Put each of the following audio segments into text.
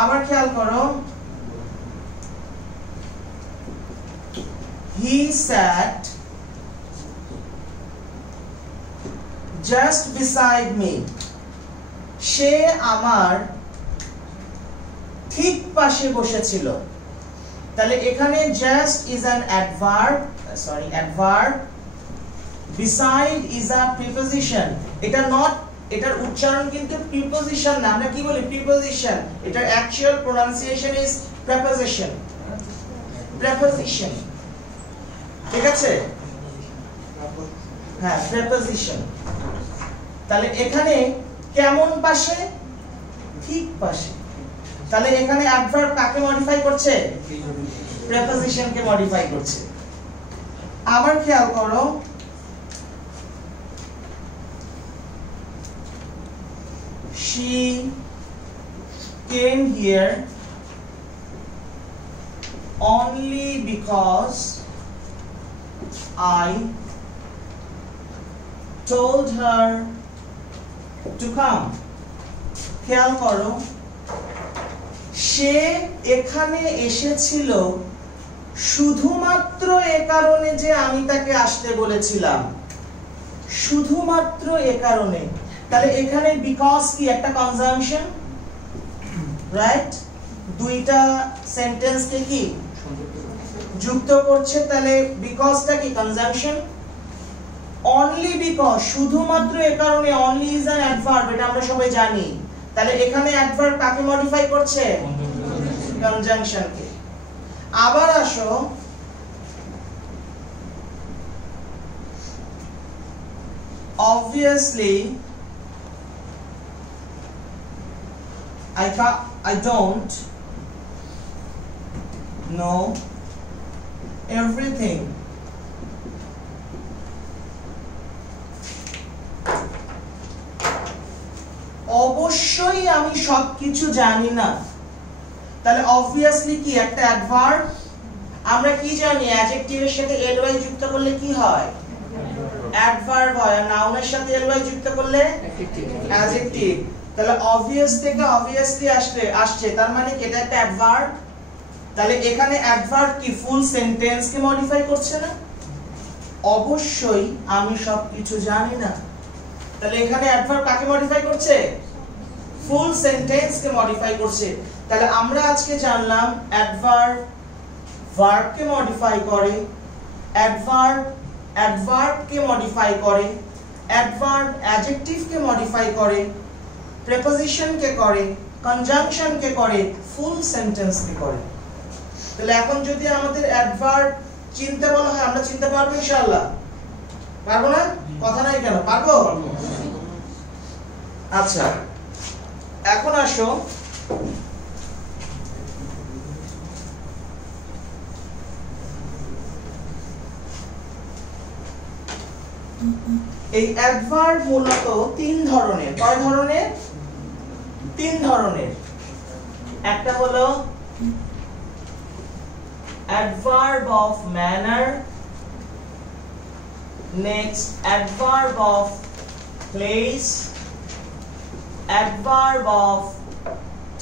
আবার খেয়াল করো, he sat just beside me, সে আমার ঠিক পাশে বসেছিল। তাহলে এখানে just is an adverb, adverb, beside is a preposition, এটা not, এটার উচ্চারণ কিন্তু preposition না, আমরা কি বলি preposition, এটার actual pronunciation is preposition, preposition, ঠিক আছে, হ্যাঁ preposition। তাহলে এখানে কেমন পাশে, ঠিক পাশে, তাহলে এখানে অ্যাডভার্ব কাকে মডিফাই করছে, প্রিপোজিশন কে মডিফাই করছে। আবার খেয়াল করো, she came here only because I told her to come, খেয়াল করো, সে এখানে এসেছিল শুধুমাত্র এ কারণে যে আমি তাকে আসতে বলেছিলাম, শুধুমাত্র এ কারণে। তাহলে এখানে বিকজ কি একটা কনজাংশন, রাইট, দুইটা সেন্টেন্স কে কি যুক্ত করছে, তাহলে বিকজটা কি কনজাংশন। অনলি বিকজ, শুধুমাত্র এ কারণে, অনলি ইজ অ্যান অ্যাডভার্ব, এটা আমরা সবাই জানি। তাহলে এখানে অ্যাডভার্ব কাকে মডিফাই করছে, কনজাংশন কে। আবার আসো, obviously I don't know everything, অবশ্যই আমি সবকিছু জানি না। তাহলে obviously কি একটা অ্যাডভার্ব, আমরা কি জানি অ্যাডজেক্টিভের সাথে ly যুক্ত করলে কি হয়, অ্যাডভার্ব হয়, আর নাউনের সাথে ly যুক্ত করলে অ্যাডজেক্টিভ। তাহলে obvious থেকে obviously আসছে, তার মানে কি এটা একটা অ্যাডভার্ব। তাহলে এখানে অ্যাডভার্ব কি ফুল সেন্টেন্স কে মডিফাই করছে না, অবশ্যই আমি সবকিছু জানি না। তাহলে এখানে অ্যাডভার্ব কাকে মডিফাই করছে, ফুল সেন্টেন্স কে মডিফাই করছে। তাহলে আমরা আজকে জানলাম অ্যাডভার্ব ভার্ব কে মডিফাই করে, অ্যাডভার্ব কে মডিফাই করে, অ্যাডভার্ব অ্যাডজেক্টিভ কে মডিফাই করে, প্রিপোজিশন কে করে, কনজাংশন কে করে, ফুল সেন্টেন্স কে করে। তাহলে এখন যদি আমাদের অ্যাডভার্ব চিনতে বলা হয়, আমরা চিনতে পারবো ইনশাআল্লাহ? পারবো না? কথা নাই কেন, পারবো। আচ্ছা, এখন আসো এই অ্যাডভার্ব মূলত তিন ধরনের। কয় ধরনের? তিন ধরনের। একটা হলো adverb of manner, next adverb of place, adverb of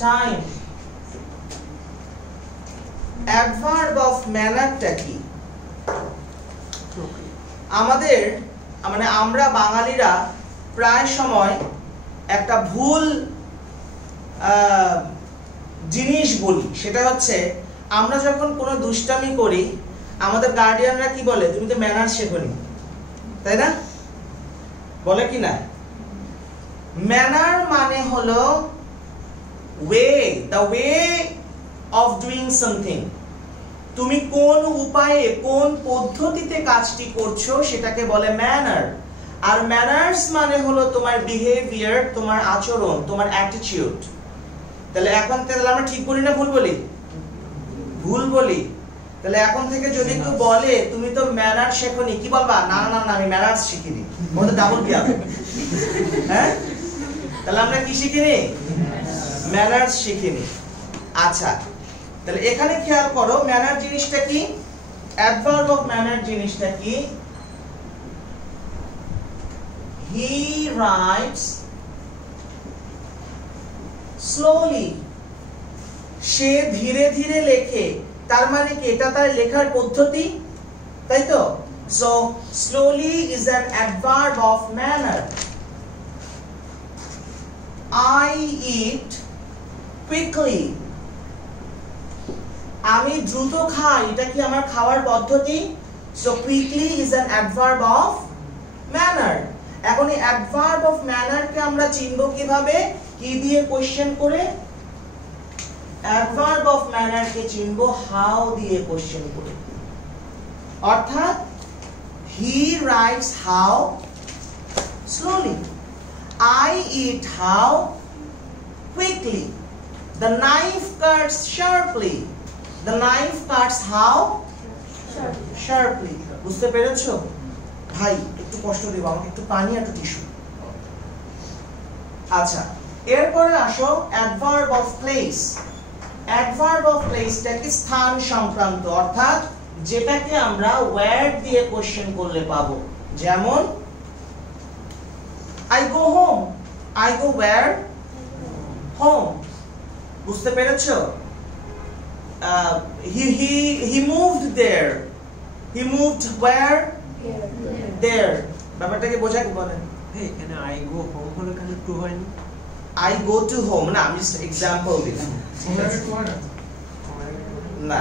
time. Adverb of ম্যানারটা কি? আমাদের মানে আমরা বাঙালিরা প্রায় সময় একটা ভুল জিনিস বলি, সেটা হচ্ছে আমরা যখন কোনো দুষ্টামি করি আমাদের গার্ডিয়ানরা কি বলে, তুমি তো ম্যানার শেখোনি, তাই না? বলে কি না? ম্যানার মানে হলো way, the way of doing something. তুমি কোন উপায়ে, কোন পদ্ধতিতে কাজটি করছো সেটাকে বলে ম্যানার। আর ম্যানার্স মানে হলো তোমার বিহেভিয়ার, তোমার আচরণ, তোমার অ্যাটিটিউড। তাহলে এখন তাহলে আমরা ঠিক বলি না ভুল বলি? ভুল বলি। তাহলে এখন থেকে যদি কেউ বলে তুমি তো ম্যানার শেখোনি, কি বলবা? না না না, আমি ম্যানার্স শিখিনি। বলতে ডাবল কি হবে? হ্যাঁ, তাহলে আমরা কি শিখিনি? ম্যানার্স শিখিনি। আচ্ছা, তাহলে এখানে খেয়াল করো ম্যানার জিনিসটা কি, অ্যাডভার্ব অফ ম্যানার জিনিসটা কি। He writes slowly. সে ধীরে ধীরে লেখে, তার মানে কি এটা তার লেখার পদ্ধতি, তাই তো? So slowly is an adverb of manner. I eat quickly, আমি দ্রুত খাই, এটা কি আমার খাওয়ার পদ্ধতি? So quickly is an adverb of manner। এখন এই adverb of manner কে আমরা চিনব কিভাবে? কি দিয়ে কোশ্চেন করে? adverb of manner কে চিনব how দিয়ে কোশ্চেন করে। অর্থাৎ he writes how slowly, I eat how quickly, the knife cuts sharply, the knife cuts how sharply। বুঝতে পেরেছো? ভাই একটু কষ্ট দিও, আমাকে একটু পানি আর একটু টিস্যু। আচ্ছা, এরপরে আসো adverb of place. Adverb of প্লেসটা কি স্থান সংক্রান্ত, অর্থাৎ যেটাকে আমরা ওয়্যার দিয়ে কোশ্চেন করলে পাবো। যেমন I go home, I go where? Home। বুঝতে পেরেছো? He moved there, he moved where? There। ব্যাপারটাকে বোঝাকে বলেন। এখানে I go home হলো কেন টু হয়নি? I go to home না, আমি জাস্ট एग्जांपल দিলাম। না,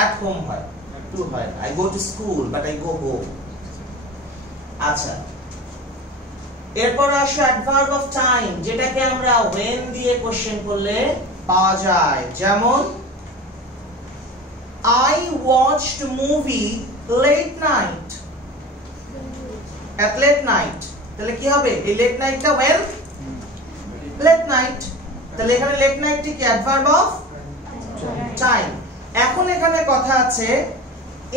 at home হয়, টু হয়। I go to school but I go home। আচ্ছা, এরপর আসে অ্যাডভার্ব অফ টাইম, যেটাকে আমরা when দিয়ে কোশ্চেন করলে পাওয়া যায়। যেমন I watched movie late night, at late night। তাহলে কি হবে? এই late nightটা when? late night। তাহলে এখানে late night কি অ্যাডভার্ব অফ টাইম। এখন এখানে কথা আছে,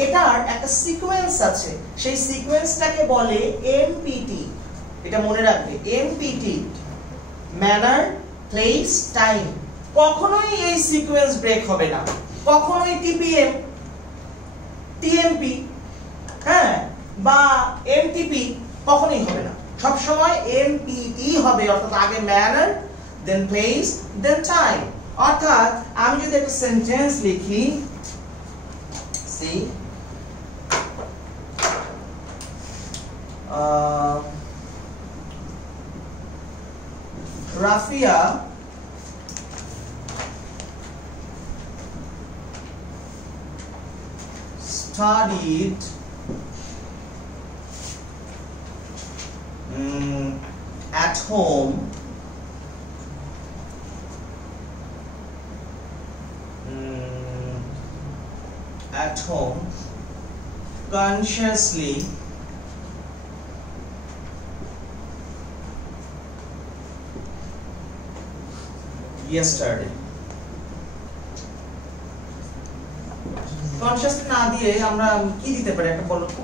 এটার একটা সিকোয়েন্স আছে, সেই সিকোয়েন্সটাকে বলে এমপিটি। এটা মনে রাখবে, এমপিটি, ম্যানার, প্লেস, টাইম। কখনোই এই সিকোয়েন্স ব্রেক হবে না, কখনোই টিপিএম, টিএমপি, হ্যাঁ, বা এমটিপি কখনোই হবে না। সব সময় এমপিটি হবে, অর্থাৎ আগে manner, then place, then time. অর্থাৎ আমি যদি একটা সেন্টেন্স লিখি, see Rafia studied at home consciously yesterday। Consciously না দিয়ে আমরা কি দিতে পারি একটা বলো তো?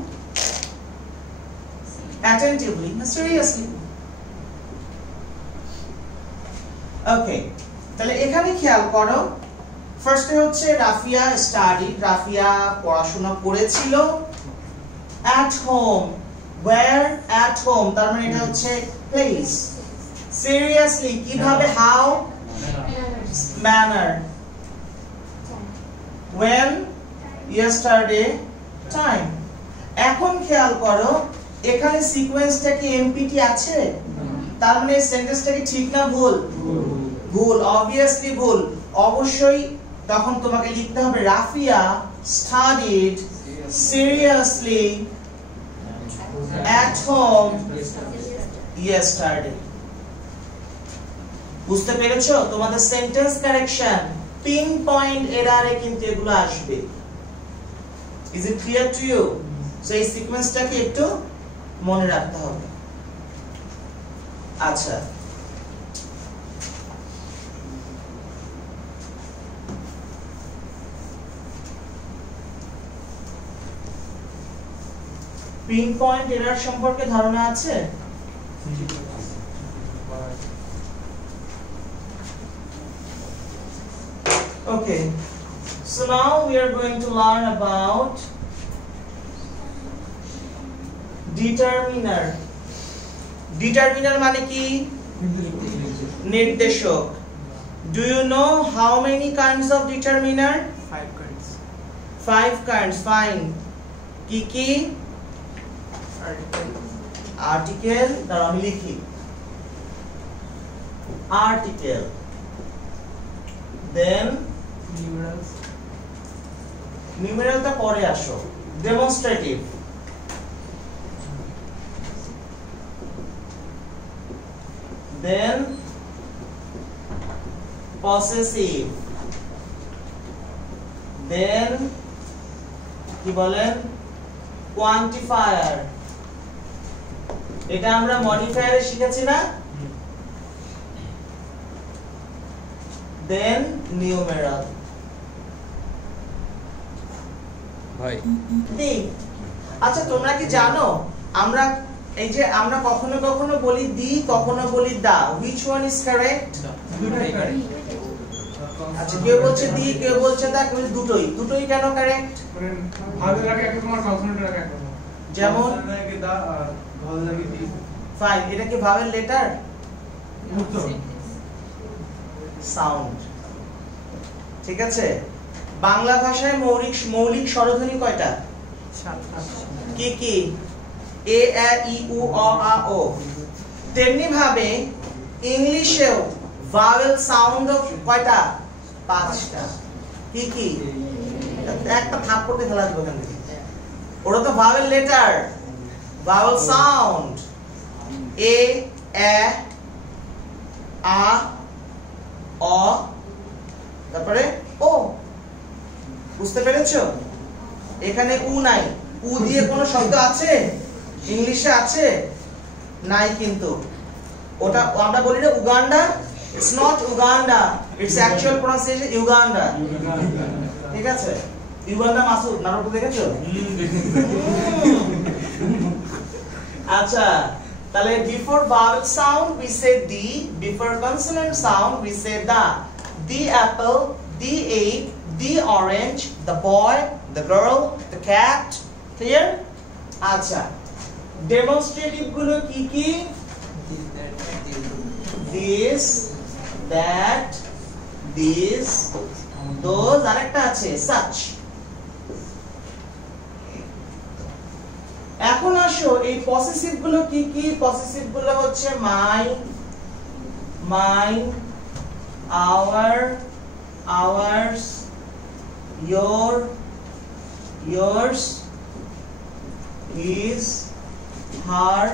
attentively না seriously। ওকে, তাহলে এখানে খেয়াল করো, ফার্স্টে হচ্ছে রাফিয়া স্টাডিড, রাফিয়া পড়াশোনা করেছিল। at home, where? at home, তার মানে এটা হচ্ছে প্লেস। seriously কিভাবে? how? manner। when? yesterday, time। এখন খেয়াল করো, এখানে সিকোয়েন্সটা কি এমপিটি আছে? তার মানে সেন্টেন্সটা কি ঠিক না ভুল? ভুল, অবভিয়াসলি ভুল। অবশ্যই তখন তোমাকে লিখতে হবে Rafia studied seriously at home yesterday। বুঝতে পেরেছো? তোমাদের সেন্টেন্স কারেকশন, পিন পয়েন্ট এরারে কিন্তু এগুলো আসবে। Is it clear to you? So এই সিকোয়েন্সটাকে একটু মনে রাখতে হবে। আচ্ছা, পিন পয়েন্ট এরার সম্পর্কে ধারণা আছে? Okay, so now we are going to learn about determiner। determiner মানে কি? নির্দেশক। Do you know how many kinds of determiner? 5 kinds. 5 kinds. Fine. কি কি? Article. Article. দাঁড়াও আমি লিখি। Article. Then Numerals. numeral টা পরে আসো। Demonstrative. Then possessive. Then কি বলেন? Quantifier. এটা আমরা মডিফায়ারে শিখেছি না? Then numeral. ভাই আচ্ছা তোমরা কি জানো আমরা এই যে আমরা কখনো কখনো বলি দি কখনো বলি দা, which one is correct? দুটোই correct. আচ্ছা কেউ বলছে দি কেউ বলছে দা কেউ বলছে দুটোই। দুটোই কেন কারেক্ট? ভাবের আগে একটা তোমার কনসোনেন্টের আগে একটা যেমন কনসোনেন্টের আগে দা আর ভাবের আগে দি। ফাইন, এটা কি ভাবের লেটার? মুক্ত সাউন্ড। ঠিক আছে, বাংলা ভাষায় মৌলিক স্বরধ্বনি কয়টা? 7 কি কি? এ এ ই উ অ আ ও। তেমনি ভাবে ইংলিশেও ভাওয়েল সাউন্ড কয়টা? 5টা। কি কি? একটা থাপ্পড়ে খেলা দিব ওখান থেকে। ওটা তো ভাওয়েল লেটার, ভাওয়েল সাউন্ড। এ এ আ অ তারপরে ও। বুঝতে পেরেছো? এখানে উ নাই। উ দিয়ে কোনো শব্দ আছে ইংলিশে? আছে নাই। কিন্তু ওটা আমরা বলি না Uganda, it's not Uganda, it's actual pronunciation Uganda. ঠিক আছে, ইউগান্ডা মাসুদ নাটক দেখেছো? আচ্ছা তাহলে before vowel sound we say the, before consonant sound we say the. The apple, the egg, the orange, the boy, the girl, the cat. Clear? আচ্ছা demonstrative গুলো কি কি? this, that, these, those, আরেকটা আছে such. এখন আসো এই possessive গুলো কি কি? পসেসিভ গুলো হচ্ছে mine, mine, our, ours, your, yours, his, her,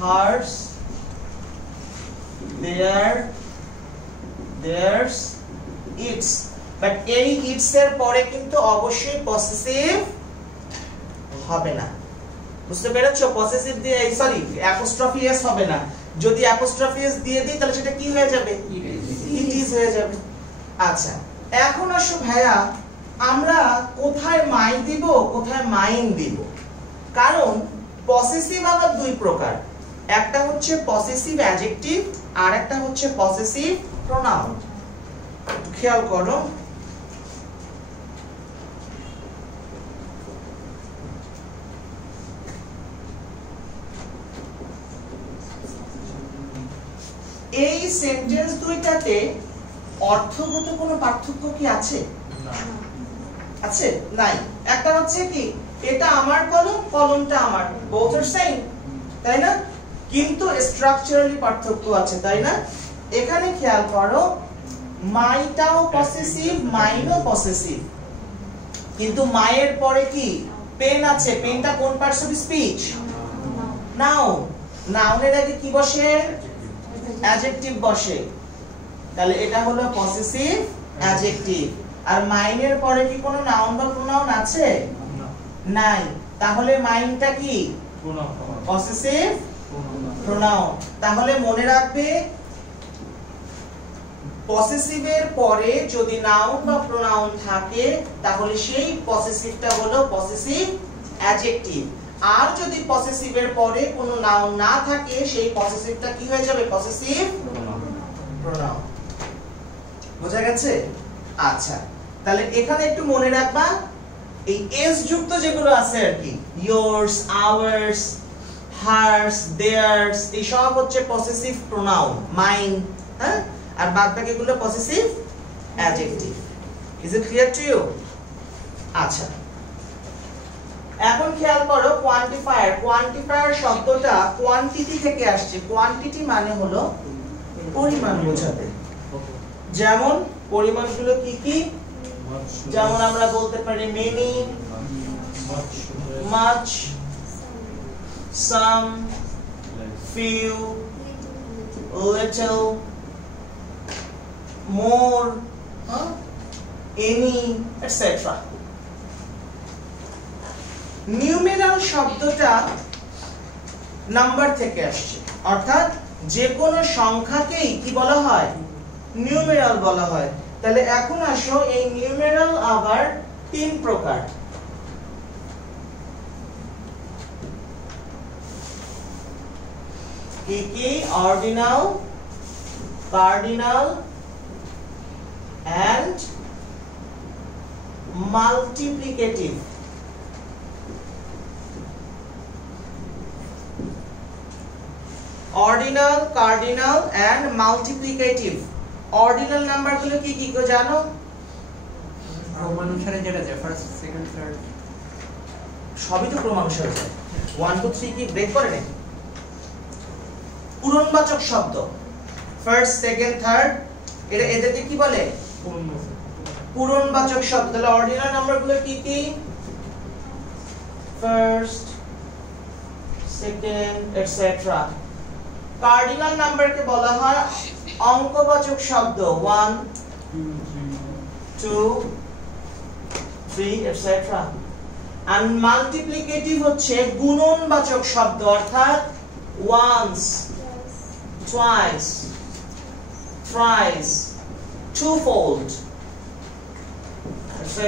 hers, their, theirs, its. But এই ইটস এর পরে কিন্তু অবশ্যই পসেসিভ হবে না। বুঝতে পেরেছো? পসেসিভ দিয়ে সরি অ্যাপোস্ট্রফি এস হবে না। যদি অ্যাপোস্ট্রফি এস দিয়ে দিই তাহলে সেটা কি হয়ে যাবে? ইট ইজ হয়ে যাবে। আচ্ছা এখন আসো ভাইয়া আমরা কোথায় মাই দিব কোথায় মাইন দিব? কারণ পসেসিভ আবার দুই প্রকার, একটা হচ্ছে পসেসিভ অ্যাডজেক্টিভ আর একটা হচ্ছে পসেসিভ প্রোনাউন। খেয়াল করো এই সেন্টেন্স দুইটাতে অর্থগত কোনো পার্থক্য কি আছে? আছে? নাই। একটা হচ্ছে কি এটা আমার কলম, কলমটা আমার, both are same, তাই না? কিন্তু স্ট্রাকচারালি পার্থক্য আছে, তাই না? এখানে খেয়াল করো মাইটাও পসেসিভ, মাইনও পসেসিভ, কিন্তু মায়ের পরে কি পেন আছে? পেনটা কোন পার্টস অফ স্পিচ? নাউন। নাউনের আগে কি বসে? অ্যাডজেক্টিভ বসে। তাহলে এটা হলো পসেসিভ অ্যাডজেক্টিভ। আর মাইনের পরে কি কোনো নাউন বা প্রোনাউন আছে? নাই। তাহলে মাইনটা কি? Possessive pronoun. তাহলে মনে রাখবে পসেসিভের পরে যদি নাউন বা প্রোনাউন থাকে তাহলে সেই পসেসিভটা হলো পসেসিভ অ্যাডজেক্টিভ। আর যদি পসেসিভের পরে কোনো নাউন না থাকে সেই পসেসিভটা কি হয়ে যাবে? Possessive pronoun. বোঝা গেছে? আচ্ছা তাহলে এখানে একটু মনে রাখবা এই এস যুক্ত যেগুলো আছে আর কি, yours, ours, hers, theirs, এই সব হচ্ছে পসেসিভ প্রোনাউন, mine, হ্যাঁ? আর বাদ বাকিগুলো possessive adjective. Is it clear to you? আচ্ছা, এখন খেয়াল করো কোয়ান্টিফায়ার। কোয়ান্টিফায়ার শব্দটা কোয়ান্টিটি থেকে আসছে। কোয়ান্টিটি মানে হলো পরিমাণ বোঝাতে। যেমন পরিমাণগুলো কি কি? যেমন আমরা বলতে পারি many, much, some, few, little, more, any, etc. Numeral শব্দটা নাম্বার থেকে আসছে, অর্থাৎ যে কোনো সংখ্যাকেই কি বলা হয়? নিউমেরাল বলা হয়। তাহলে এখন আসো, এই নিউমেরাল আবার তিন প্রকার। কি কি? Ordinal, cardinal and multiplicative. Ordinal, cardinal and multiplicative. Ordinal নাম্বারগুলো কি কি গো জানো? ক্রমানুসারে যেটা যায়, ফার্স্ট, সেকেন্ড, থার্ড, সবই তো ক্রমানুসারে যায়। 1 2 3 কি ব্রেক করে নাকি? পূরণবাচক শব্দ ফার্স্ট, সেকেন্ড, থার্ড, এটা এদেরকে কি বলে? পূরণবাচক শব্দ। তাহলে অর্ডিনাল নাম্বারগুলো কি কি? First, second, etcetera. কার্ডিনাল নাম্বারকে বলা হয় অঙ্কবাচক শব্দ 1 2 3 এটসেট্রা। আর মাল্টিপ্লিকেটিভ হচ্ছে গুণনবাচক শব্দ, অর্থাৎ once, twice, thrice, twofold, etc.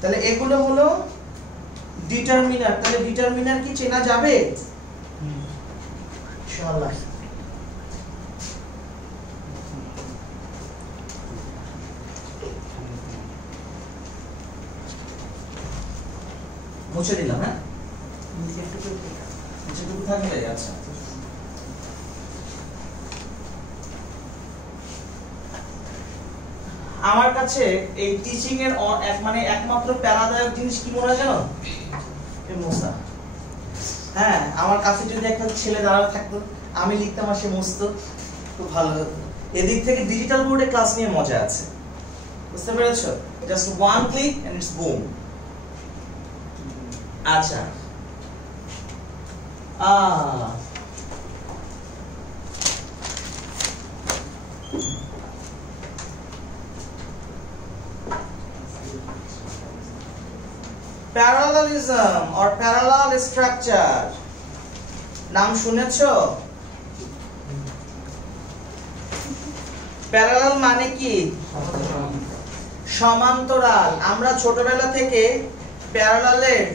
তাহলে এগুলো হলো ডিটারমিনার। তাহলে ডিটারমিনার কি চেনা যাবে? ইনশাআল্লাহ। মুছে দিলাম, হ্যাঁ নিচেটুকু থাকলে। আচ্ছা, আমার কাছে এই টিচিং এর মানে একমাত্র প্যারাদায়ক জিনিস কি মনে হয় জানো? এই মোসা। হ্যাঁ, আমার কাছে যদি একটা ছেলে দাঁড়ানো থাকতো, আমি লিখতাম আর সে মুছতো, খুব ভালো হতো। এদিক থেকে ডিজিটাল বোর্ডে ক্লাস নিয়ে মজা আছে, বুঝতে পেরেছো? Just one click and it's boom. আচ্ছা, প্যারালালিজম or parallel structure নাম শুনেছো? প্যারালাল মানে কি? সমান্তরাল। আমরা ছোটবেলা থেকে প্যারালালের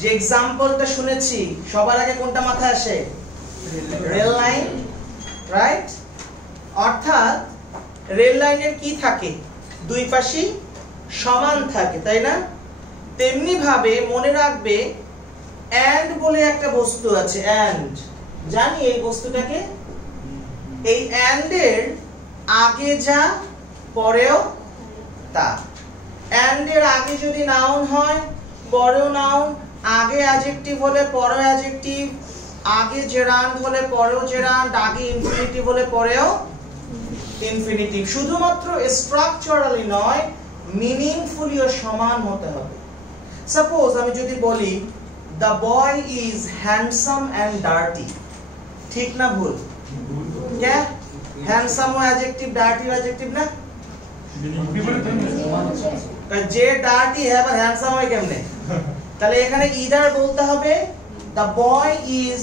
যে এক্সাম্পলটা শুনেছি, সবার আগে কোনটা মাথায় আসে? Rail line, right? অর্থাৎ রেল লাইনের কি থাকে? দুই পাশই সমান থাকে, তাই না? তেমনি ভাবে মনে রাখবে এন্ড বলে একটা বস্তু আছে। এন্ড জানি এই বস্তুটাকে। এই এন্ড এর আগে যা, পরেও তা। এন্ড এর আগে যদি নাউন হয়, পরেও নাউন। আগে অ্যাডজেক্টিভ হলে পরেও অ্যাডজেক্টিভ। আগে জেরান্ড হলে পরেও জেরান্ড। আগে ইনফিনিটিভ হলে পরেও ইনফিনিটিভ। শুধুমাত্র স্ট্রাকচারালি নয়, মিনিংফুলিও সমান হতে হবে। সাপোজ আমি যদি বলি the boy is handsome and dirty, ঠিক না ভুল? क्या handsome adjective, dirty adjective না? যে ডার্টি है पर handsome হয় কেমনে? তাহলে এখানে either বলতে হবে the boy is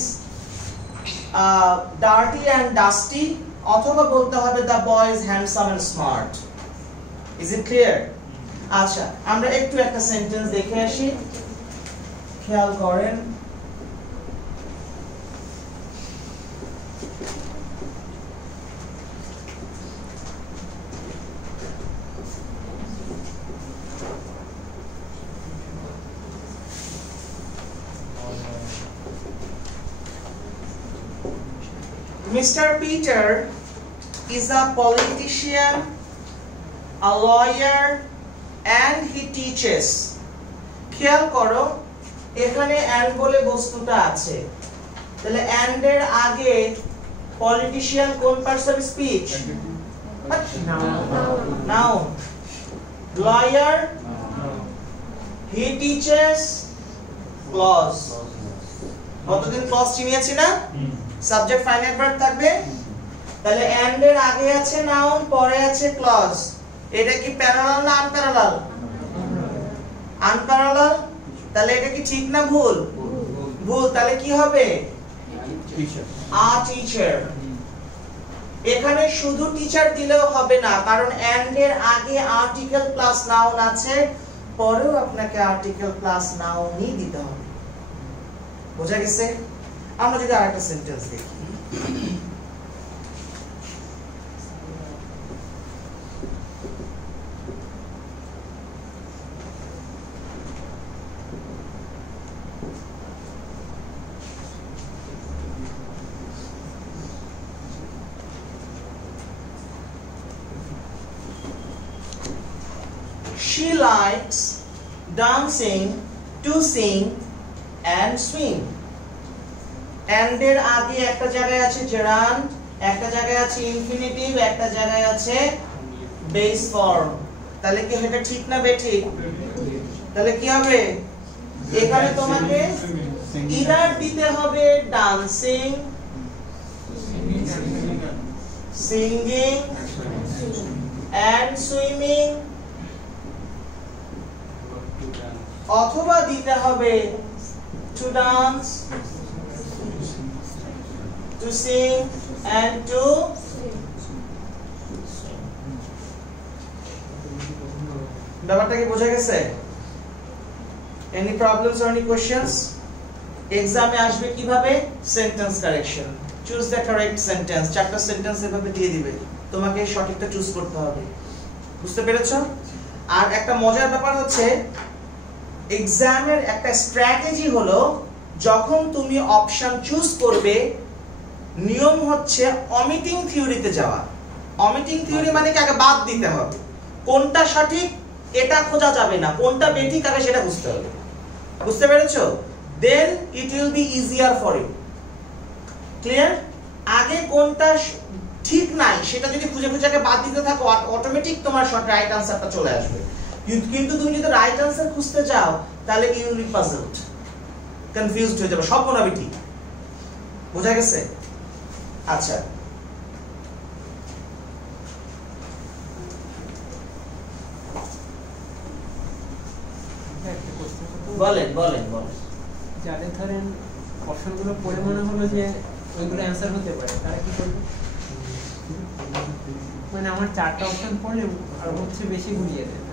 dirty and dusty, অথবা বলতে হবে the boy is handsome and smart. Is it clear? আচ্ছা, আমরা একটু একটা সেন্টেন্স দেখে আসি, খেয়াল করেন। Mr. Peter is a politician, a lawyer, and he teaches. খেয়াল করো এখানে and বলে বস্তুটা আছে, তাহলে and এর আগে পলিটিশিয়ান কোন parts of speech? Noun. Lawyer, he teaches, clause. কতদিন ক্লজ চিনিয়েছি না? সাবজেক্ট ফাইনাইট ভার্ব থাকবে, তাহলে and এর আগে আছে নাউন, পরে আছে ক্লজ। এটা কি প্যারালাল না আনপ্যারালাল? আনপ্যারালাল। তাহলে এটা কি ঠিক না ভুল? ভুল। তাহলে কি হবে? আ টিচার। এখানে শুধু টিচার দিলেও হবে না, কারণ and এর আগে আর্টিকেল প্লাস নাউন আছে, পরেও আপনাকে আর্টিকেল প্লাস নাউনই দিতে হবে। বোঝা গেছে? আমরা যদি আরেকটা সেন্টেন্স দেখি, she likes dancing, to sing and swim. and এর আগে একটা জায়গায় আছে gerund, একটা জায়গায় আছে infinitive, একটা জায়গায় আছে base form। তাহলে কি এটা ঠিক না বেঠিক? তাহলে কি হবে? এখানে তোমাকে either দিতে হবে dancing, singing and swimming, অথবা দিতে হবে to dance, to sing and to ব্যাপারটা কি বোঝা গেছে? any problems or any questions? এক্সামে আসবে কিভাবে? Sentence correction, choose the correct sentence. চারটা সেন্টেন্স এভাবে দিয়ে দিবে, তোমাকে সঠিকটা চুজ করতে হবে। বুঝতে পেরেছো? আর একটা মজার ব্যাপার হচ্ছে এক্সামের একটা স্ট্র্যাটেজি হলো, যখন তুমি অপশন চুজ করবে, নিয়ম হচ্ছে অমিটিং থিওরিতে যাওয়া। অমিটিং থিওরি মানে কি? আগে বাদ দিতে হবে, কোনটা সঠিক এটা খোঁজা যাবে না, কোনটা বেঠিক আগে সেটা বুঝতে হবে। বুঝতে পেরেছো? Then it will be easier for you. Clear? আগে কোনটা ঠিক নাই সেটা যদি খুঁজে খুঁজে আগে বাদ দিতে থাকো, অটোমেটিক তোমার রাইট আনসারটা চলে আসবে। কিন্তু তুমি যদি রাইট আনসার খুঁজতে যাও, তাহলে you will be puzzled, confused হয়ে যাবে, সব মনে হবে ঠিক। বোঝা গেছে? আচ্ছা, বলেন বলেন বলেন। যাদের ধরেন অপশনগুলো পড়ে মনে হলো যে ওইগুলো অ্যান্সার হতে পারে, তারা কি করবে? মানে আমার চারটা অপশন পড়লে আর হচ্ছে বেশি গুলিয়ে দেয়।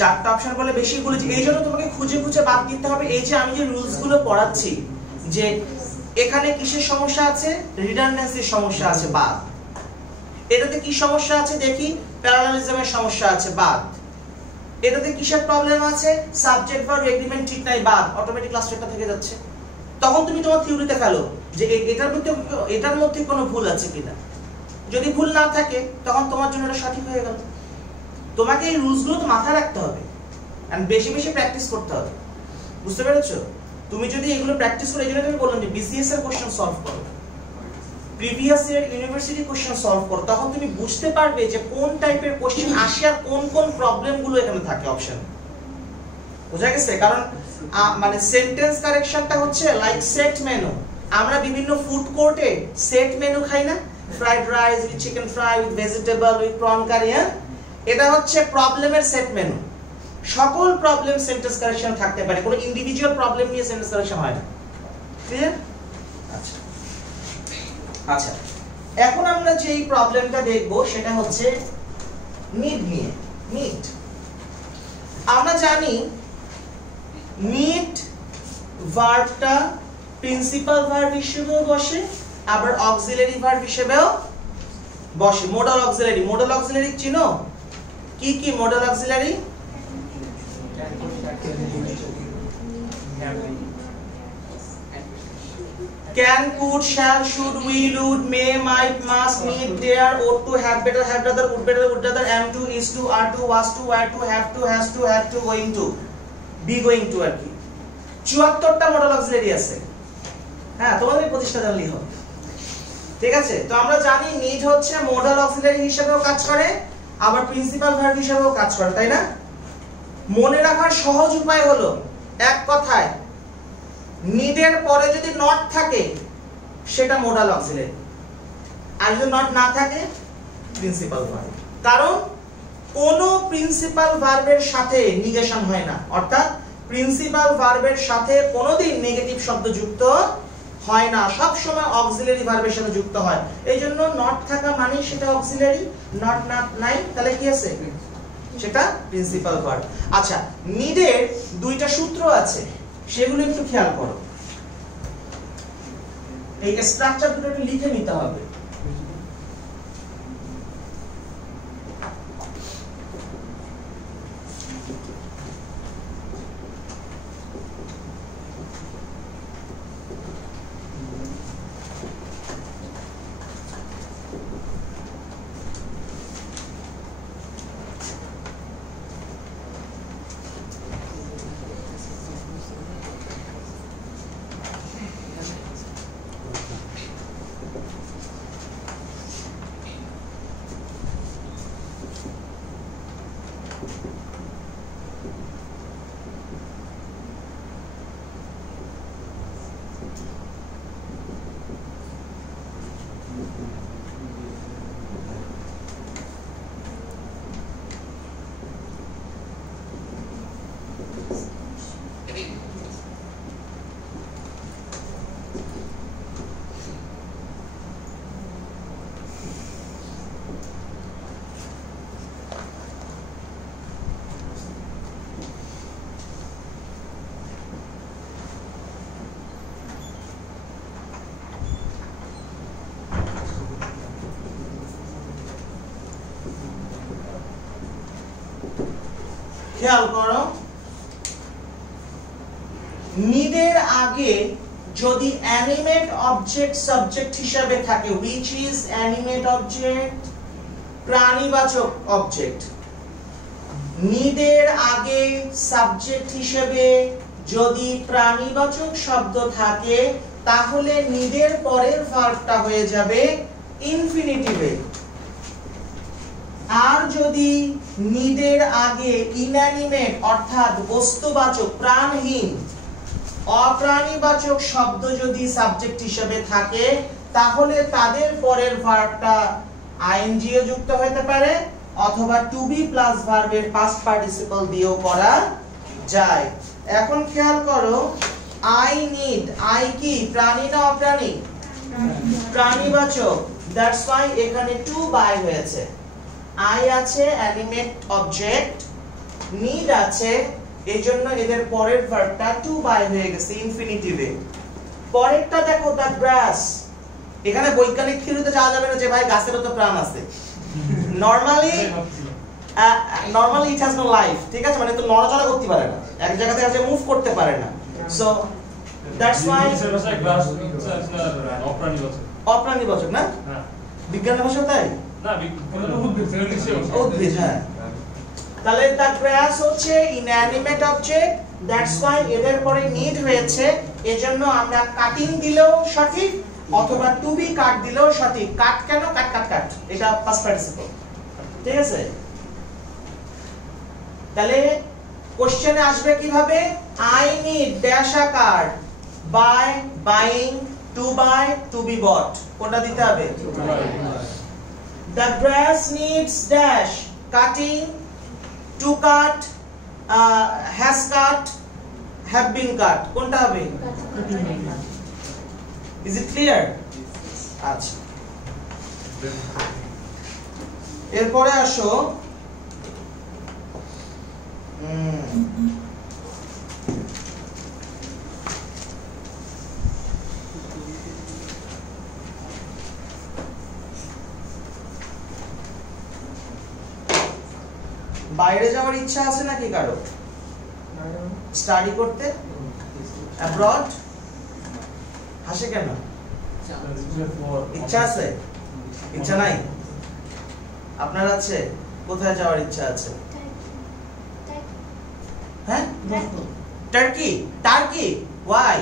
চারটা অপশন বলে বেশি গুলিয়ে, এই জন্য তোমাকে খুঁজে খুঁজে বাদ দিতে হবে। এই যে আমি যে রুলস গুলো পড়াচ্ছি, যে এখানে কিসের সমস্যা আছে? রিডান্ডেন্সির সমস্যা আছে, বাদ। এটাতে কি সমস্যা আছে দেখি? প্যারালালিজমের সমস্যা আছে, বাদ। এটাতে কিসের প্রবলেম আছে? সাবজেক্ট ভার্ব এগ্রিমেন্ট ঠিক নাই, বাদ। অটোমেটিক লাস্ট একটা থেকে যাচ্ছে। তখন তুমি তোমার থিওরিতে ফেলো যে এটার মধ্যে কোনো ভুল আছে কিনা। যদি ভুল না থাকে, তখন তোমার জন্য এটা সঠিক হয়ে গেল। তোমাকে এই রুলসগুলো তো মাথায় রাখতে হবে, এন্ড বেশি বেশি প্র্যাকটিস করতে হবে। বুঝতে পেরেছো? তুমি যদি এগুলো প্র্যাকটিস করো, এই জন্য আমি বললাম যে বিসিএস এর কোশ্চেন সলভ করো, previous year university question solve করো, তখন তুমি বুঝতে পারবে যে কোন টাইপের কোশ্চেন আসে আর কোন কোন প্রবলেমগুলো এখানে থাকে অপশন। বুঝা গেছে? কারণ মানে সেন্টেন্স কারেকশনটা হচ্ছে লাইক সেট মেনু। আমরা বিভিন্ন ফুড কোর্টে সেট মেনু খাই না? Fried rice with chicken fry, with vegetable, with prawn curry. এটা হচ্ছে প্রবলেমের সেট মেনু। সকল প্রবলেম সেন্টেন্স কারেকশন থাকতে পারে, কোনো ইন্ডিভিজুয়াল প্রবলেম নিয়ে সেন্টেন্স কারেকশন হয় না। ক্লিয়ার? আচ্ছা আচ্ছা, এখন আমরা যে এই প্রবলেমটা দেখব সেটা হচ্ছে নিড নিয়ে। নিড, আমরা জানি নিড ভার্বটা প্রিন্সিপাল ভার্ব হিসেবেও বসে, আবার অক্সিলারি ভার্ব হিসেবেও বসে। মোডাল অক্সিলারি, মোডাল অক্সিলারি চিনো? কি কি modal auxiliary? can, could, shall, should, will, would, may, might, must, need, dare, ought to, have better, have rather, would rather, am to, is to, are to, was to, were to, have to, has to, going to, be going to আর কি 74টা modal auxiliary আছে। হ্যাঁ, তোমাদের 25টা জানলেই হবে। ঠিক আছে, তো আমরা জানি নিড হচ্ছে মডাল অক্সিলারি হিসেবেও কাজ করে, আবার প্রিন্সিপাল ভার্ব হিসেবেও কাজ করে, তাই না? মনে রাখার সহজ উপায় হলো এক কথায় নিডের পরে যদি নট থাকে সেটা মডাল অক্সিলারি, আর যদি নট না থাকে প্রিন্সিপাল ভার্ব। কারণ কোন প্রিন্সিপাল ভার্বের সাথে নিগেশন হয় না, অর্থাৎ প্রিন্সিপাল ভার্বের সাথে কোনোদিন নেগেটিভ শব্দ যুক্ত হয় না, সব সময় অক্সিলারি ভার্বের সাথে যুক্ত হয়। এইজন্য নট থাকা মানে সেটা অক্সিলারি, নট নাই তাহলে কি আছে সেটা প্রিন্সিপাল ভার্ব। আচ্ছা, নিডের দুইটা সূত্র আছে, সেগুলো একটু খেয়াল করো। এই স্ট্রাকচার দুটো একটু লিখে নিতে হবে। খেয়াল করো, নিডের আগে যদি অ্যানিমেট অবজেক্ট সাবজেক্ট হিসেবে থাকে, which is অ্যানিমেট অবজেক্ট, প্রাণীবাচক অবজেক্ট, নিডের আগে সাবজেক্ট হিসেবে যদি প্রাণীবাচক শব্দ থাকে তাহলে নিডের পরের ভার্বটা হয়ে যাবে ইনফিনিটিভে। আর যদি নিডের আগে ইনঅ্যানিমেট অর্থাৎ বস্তুবাচক প্রাণহীন অপ্রাণীবাচক শব্দ যদি সাবজেক্ট হিসেবে থাকে তাহলে তাদের পরের ভার্বটা আইএনজি এ যুক্ত হতে পারে অথবা টু বি প্লাস ভার্বের পাস্ট পার্টিসিপল দিয়েও করা যায়। এখন খেয়াল করো, আই নিড, আই কি প্রাণী না অপ্রাণী? প্রাণীবাচক, দ্যাটস ওয়াই এখানে টু বাই হয়েছে। আই আছে অ্যানিমেট অবজেক্ট, নিড আছে, এইজন্য এদের পরের ভার্বটা টু বাই হয়ে গেছে ইনফিনিটিভে। পরেরটা দেখো, দ্য গ্রাস। এখানে বৈজ্ঞানিক থিওরিতে যাওয়া যাবে না যে ভাই গাছেরও তো প্রাণ আছে। Normally it has no life, ঠিক আছে, মানে তো নড়াচড়া করতে পারে না, এক জায়গা থেকে যে মুভ করতে পারে না। সো দ্যাটস ওয়াই অপ্রাণীবাচক না, বিজ্ঞানের ভাষা তাই না, উদ্ভিদ। হ্যাঁ, তাহলে দ্য গ্রাস হচ্ছে ইনঅ্যানিমেট অবজেক্ট, দ্যাটস ওয়াই এদের পরে নিড হয়েছে, এজন্য আমরা কাটিং দিলেও সঠিক অথবা টু বি কাট দিলেও সঠিক। কাট কেন? কাট কাট কাট, এটা পাস্ট পার্টিসিপল, ঠিক আছে। তাহলে কোশ্চেনে আসবে কিভাবে? আই নিড ড্যাশ আকার, buy, buying, to buy, to be bought, কোনটা দিতে হবে? The grass needs dash, cutting, to cut, has cut, have been cut, কোনটা হবে? Is it clear? আচ্ছা, এরপরে আসো বাইরে যাওয়ার ইচ্ছা আছে নাকি কারো স্টাডি করতে অ্যাব্রড? হাসে কেন? ইচ্ছা আছে? ইচ্ছা নাই? আপনার আছে? কোথায় যাওয়ার ইচ্ছা আছে? হ্যাঁ, টার্কি। Turkey Y?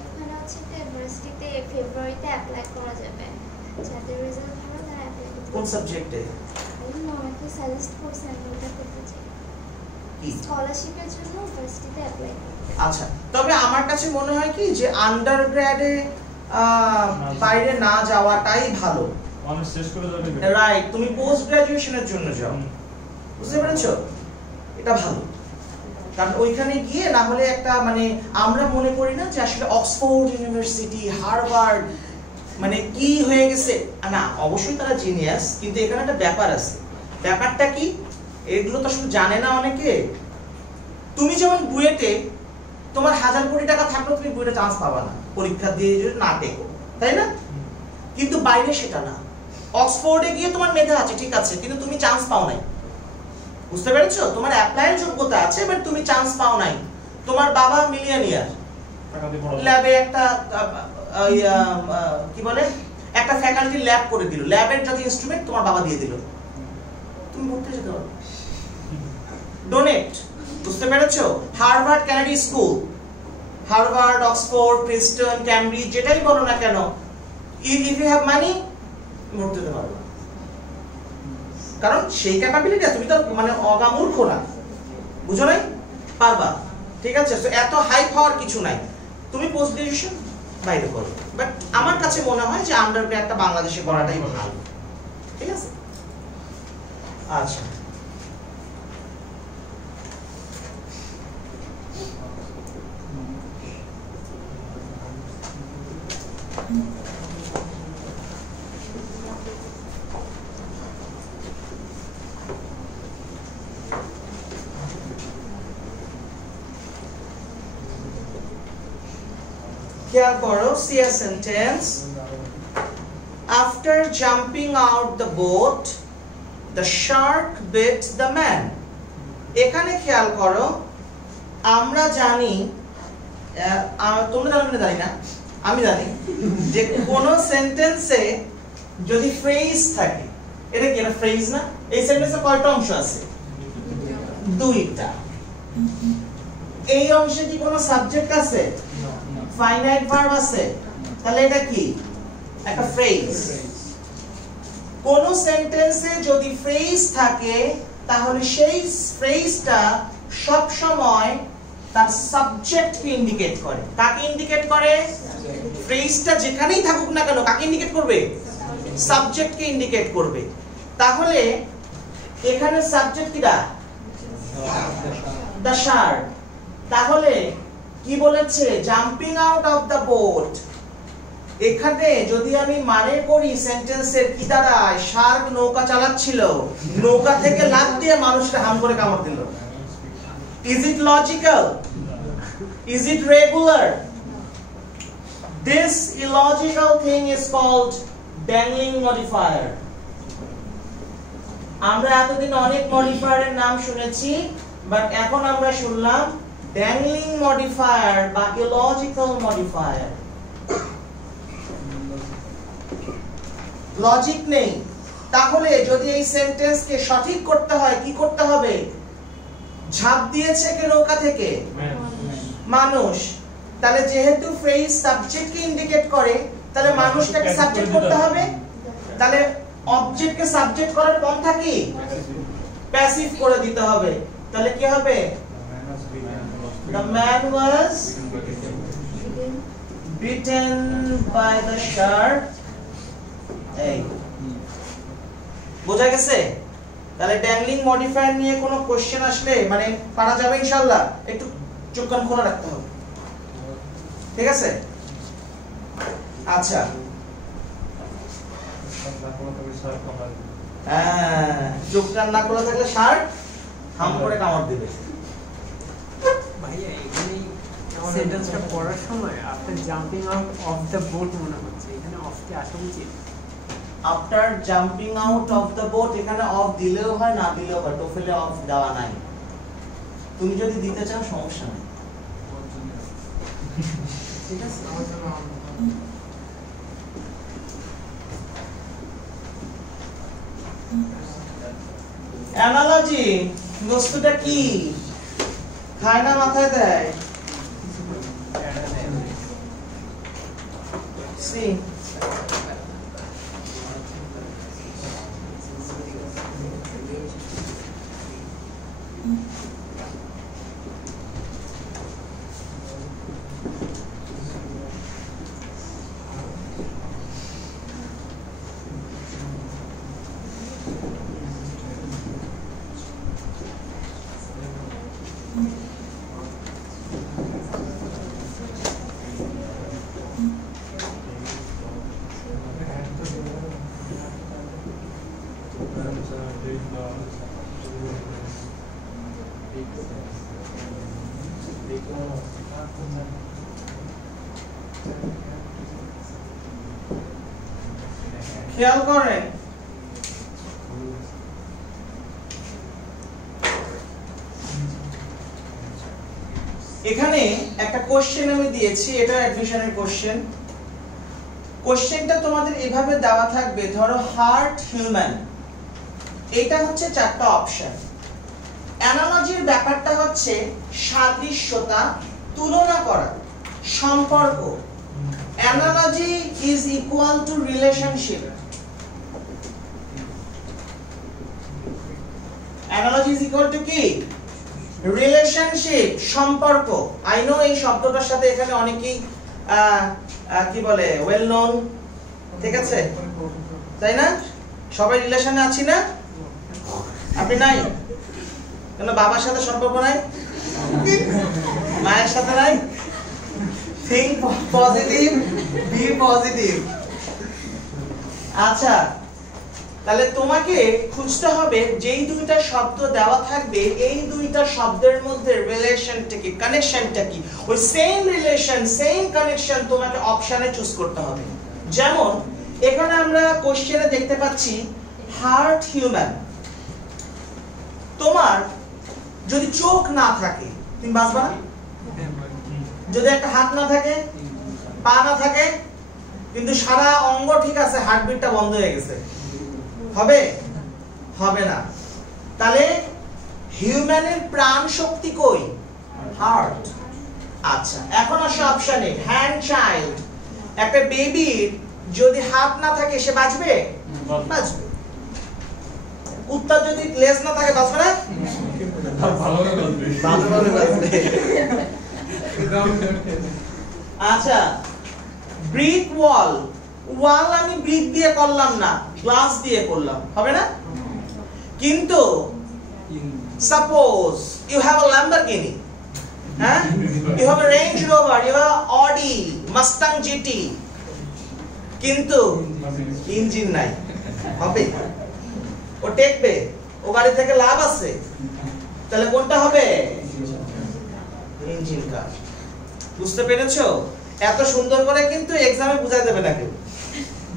ওখানে হচ্ছে ইউনিভার্সিটিতে ফেব্রুয়ারিতে অ্যাপ্লাই করা যাবে, যাদের রেজাল্ট ভালো তারা অ্যাপ্লাই করতে কোন সাবজেক্টে? আমি অনেকে সাজেস্ট করছে আমি ওটা করতে চাই, কি স্কলারশিপের জন্য ইউনিভার্সিটিতে অ্যাপ্লাই করতে। আচ্ছা, তবে আমার কাছে মনে হয় কি যে আন্ডারগ্র্যাডে বাইরে না যাওয়াটাই ভালো। অনার্স শেষ করে যাবে। রাইট, তুমি পোস্ট গ্রাজুয়েশনের জন্য যাও, বুঝতে পেরেছো? এটা ভালো, কারণ ওইখানে গিয়ে না হলে একটা মানে আমরা মনে করি না যে আসলে অক্সফোর্ড ইউনিভার্সিটি, হার্ভার্ড মানে কি হয়ে গেছে। না, অবশ্যই তারা জিনিয়াস, কিন্তু এখানে একটা ব্যাপার আছে। ব্যাপারটা কি, এগুলো তো আসলে জানে না অনেকে। তুমি যেমন বুয়েটে তোমার 1000 কোটি টাকা থাকলেও তুমি বুয়েটে চান্স পাবা না, পরীক্ষা দিয়ে যদি না টেকো, তাই না? কিন্তু বাইরে সেটা না। অক্সফোর্ডে গিয়ে তোমার মেধা আছে, ঠিক আছে, কিন্তু তুমি চান্স পাও নাই, বুঝতে পেরেছো? তোমার অ্যাপ্লাইয়ের যোগ্যতা আছে, বাট তুমি চান্স পাও নাই। তোমার বাবা মিলিয়নিয়ার, ল্যাবে একটা কি বলে একটা ফ্যাকাল্টি ল্যাব করে দিল, ল্যাবের যত ইনস্ট্রুমেন্ট তোমার বাবা দিয়ে দিল, তুমি পড়তে যেতে পারো। ডোনেট, বুঝতে পেরেছো? Harvard Kennedy school, Harvard, Oxford, Princeton, Cambridge, যেটাই বলো না কেন, ইফ ইউ হ্যাভ মানি পড়তে যেতে পারো, কারণ সেই ক্যাপাবিলিটি তুমি তো মানে অগামূর্খ না, বুঝো নাই? পারবা, ঠিক আছে? তো এত হাই পাওয়ার কিছু নাই, তুমি পোস্ট গ্রাজুয়েশন বাইরে করো। বাট আমার কাছে মনে হয় যে আন্ডারগ্র্যাডটা বাংলাদেশে করাটাই ভালো, ঠিক আছে? আচ্ছা, খেয়াল করো, see a sentence, after jumping out the boat the shark bit the man. এখানে খেয়াল করো, আমরা জানি, তোমরা জানো না জানি না, আমি জানি যে কোন সেন্টেন্সে যদি ফ্রেজ থাকে, এটা কি একটা ফ্রেজ না? এই সেন্টেন্সে কয়টা অংশ আছে? দুইটা। এই অংশে কি কোনো সাবজেক্ট আছে? ফাইনাইট ভার্ব আছে, তাহলে এটা কি? একটা ফ্রেজ। কোন সেন্টেন্সে যদি ফ্রেজ থাকে তাহলে সেই ফ্রেজটা সব সময় তার সাবজেক্টকে ইন্ডিকেট করে। কাকে ইন্ডিকেট করে? ফ্রেজটা যেখানেই থাকুক না কেন কাকে ইন্ডিকেট করবে? সাবজেক্টকে ইন্ডিকেট করবে। তাহলে এখানে সাবজেক্ট কিটা? The Shark. তাহলে কি বলেছে? Jumping out of the boat. এখানে যদি আমি মানে করি সেন্টেন্সের কি দাঁড়ায়? শার্ক নৌকা চালাচ্ছিল, নৌকা থেকে লাফ দিয়ে মানুষকে হাম করে কামড় দিল। Is it logical? Is it regular? This illogical thing is called dangling modifier. আমরা এতদিন অনেক মডিফায়ারের নাম শুনেছি, বাট এখন আমরা শুনলাম ড্যাংলিং মডিফায়ার বা ইলজিক্যাল মডিফায়ার। লজিক নেই। তাহলে যদি এই সেন্টেন্সকে সঠিক করতে হয় কি করতে হবে? ঝাঁপ দিয়েছে কে নৌকা থেকে? মানুষ। তাহলে যেহেতু ফ্রেজ সাবজেক্টকে ইন্ডিকেট করে, তাহলে মানুষটাকে সাবজেক্ট করতে হবে। তাহলে অবজেক্টকে সাবজেক্ট করার পন্থা কি? প্যাসিভ করে দিতে হবে। তাহলে কি হবে? The man was bitten by the shark. এই বোঝা গেছে? তাহলে ড্যাংলিং মডিফায়ার নিয়ে কোনো কোশ্চেন আসলে মানে পারা যাবে ইনশাআল্লাহ। একটু চোখ কান খোলা রাখতে হবে, ঠিক আছে? আচ্ছা, চোখ কান না খোলা থাকলে শার্ক হাম করে কামড় দিবে। ভাইয়া এখানে সেন্টেন্সটা পড়ার সময় after jumping out of the boat মনে হচ্ছে, এখানে অফ কি আসা উচিত? After jumping out of the boat, এখানে অফ দিলেও হয় না দিলেও হয়, টোফেলে অফ দেওয়া নাই। তুমি যদি দিতে চাও সমস্যা নেই, ঠিক আছে? অ্যানালজি বস্তুটা কি? খায় না মাথায় দেয়? সি খেয়াল করেন এখানে একটা কোশ্চেন আমি দিয়েছি, এটা অ্যাডমিশনের কোশ্চেন। কোশ্চেনটা তোমাদের এভাবে দেওয়া থাকবে, ধরো হার্ট হিউম্যান, এটা হচ্ছে চারটা অপশন। অ্যানালজির ব্যাপারটা হচ্ছে সাদৃশ্যতা, তুলনা করা, সম্পর্ক। Analogy is equal to relationship. Analogy is equal to কি? রিলেশনশিপ, সম্পর্ক। আই নো এই শব্দটার সাথে এখানে অনেকেই কি বলে ওয়েল নোন, ঠিক আছে তাই না? সবাই রিলেশনে আছি না? আপনি নাই কেন? বাবার সাথে সম্পর্ক নাই, মায়ের সাথে নাই? Think positive, be positive. আচ্ছা, তাহলে তোমাকে খুঁজতে হবে যেই দুইটা শব্দ দেওয়া থাকবে এই দুইটা শব্দের মধ্যে রিলেশনটা কি, কানেকশনটা কি। ওই সেম রিলেশন, সেম কানেকশন তোমাকে অপশনে চুজ করতে হবে। যেমন এখানে আমরা কোশ্চেনে দেখতে পাচ্ছি হার্ট হিউম্যান। তোমার যদি চোখ না থাকে তুমি বাঁচবা না? যদি একটা হাত না থাকে, পা না থাকে, কিন্তু সারা অঙ্গ ঠিক আছে, হার্টবিটটা বন্ধ হয়ে গেছে, হবে? হবে না। তাহলে হিউম্যানের প্রাণ শক্তি কই? হার্ট। আচ্ছা, এখন আসো অপশনে হ্যান্ড চাইল্ড। একটা বেবির যদি হাত না থাকে সে বাঁচবে? বাঁচবে। কুত্তার যদি লেজ না থাকে বাঁচবে না? ভালোভাবে বাঁচবে। আচ্ছা, ব্রিক ওয়াল। ওয়াল আমি ব্রিক দিয়ে করলাম না, গ্লাস দিয়ে করলাম, হবে না? কিন্তু suppose you have a Lamborghini, হ্যাঁ, you have a Range Rover, you have Audi, Mustang GT, কিন্তু ইঞ্জিন নাই, হবে? ও টেকবে? ও গাড়ি থেকে লাভ আছে? তাহলে কোনটা হবে? ইঞ্জিন কার। বুঝতে পেরেছো? এত সুন্দর করে কিন্তু এক্সামে বুঝাই দেবে না কেউ,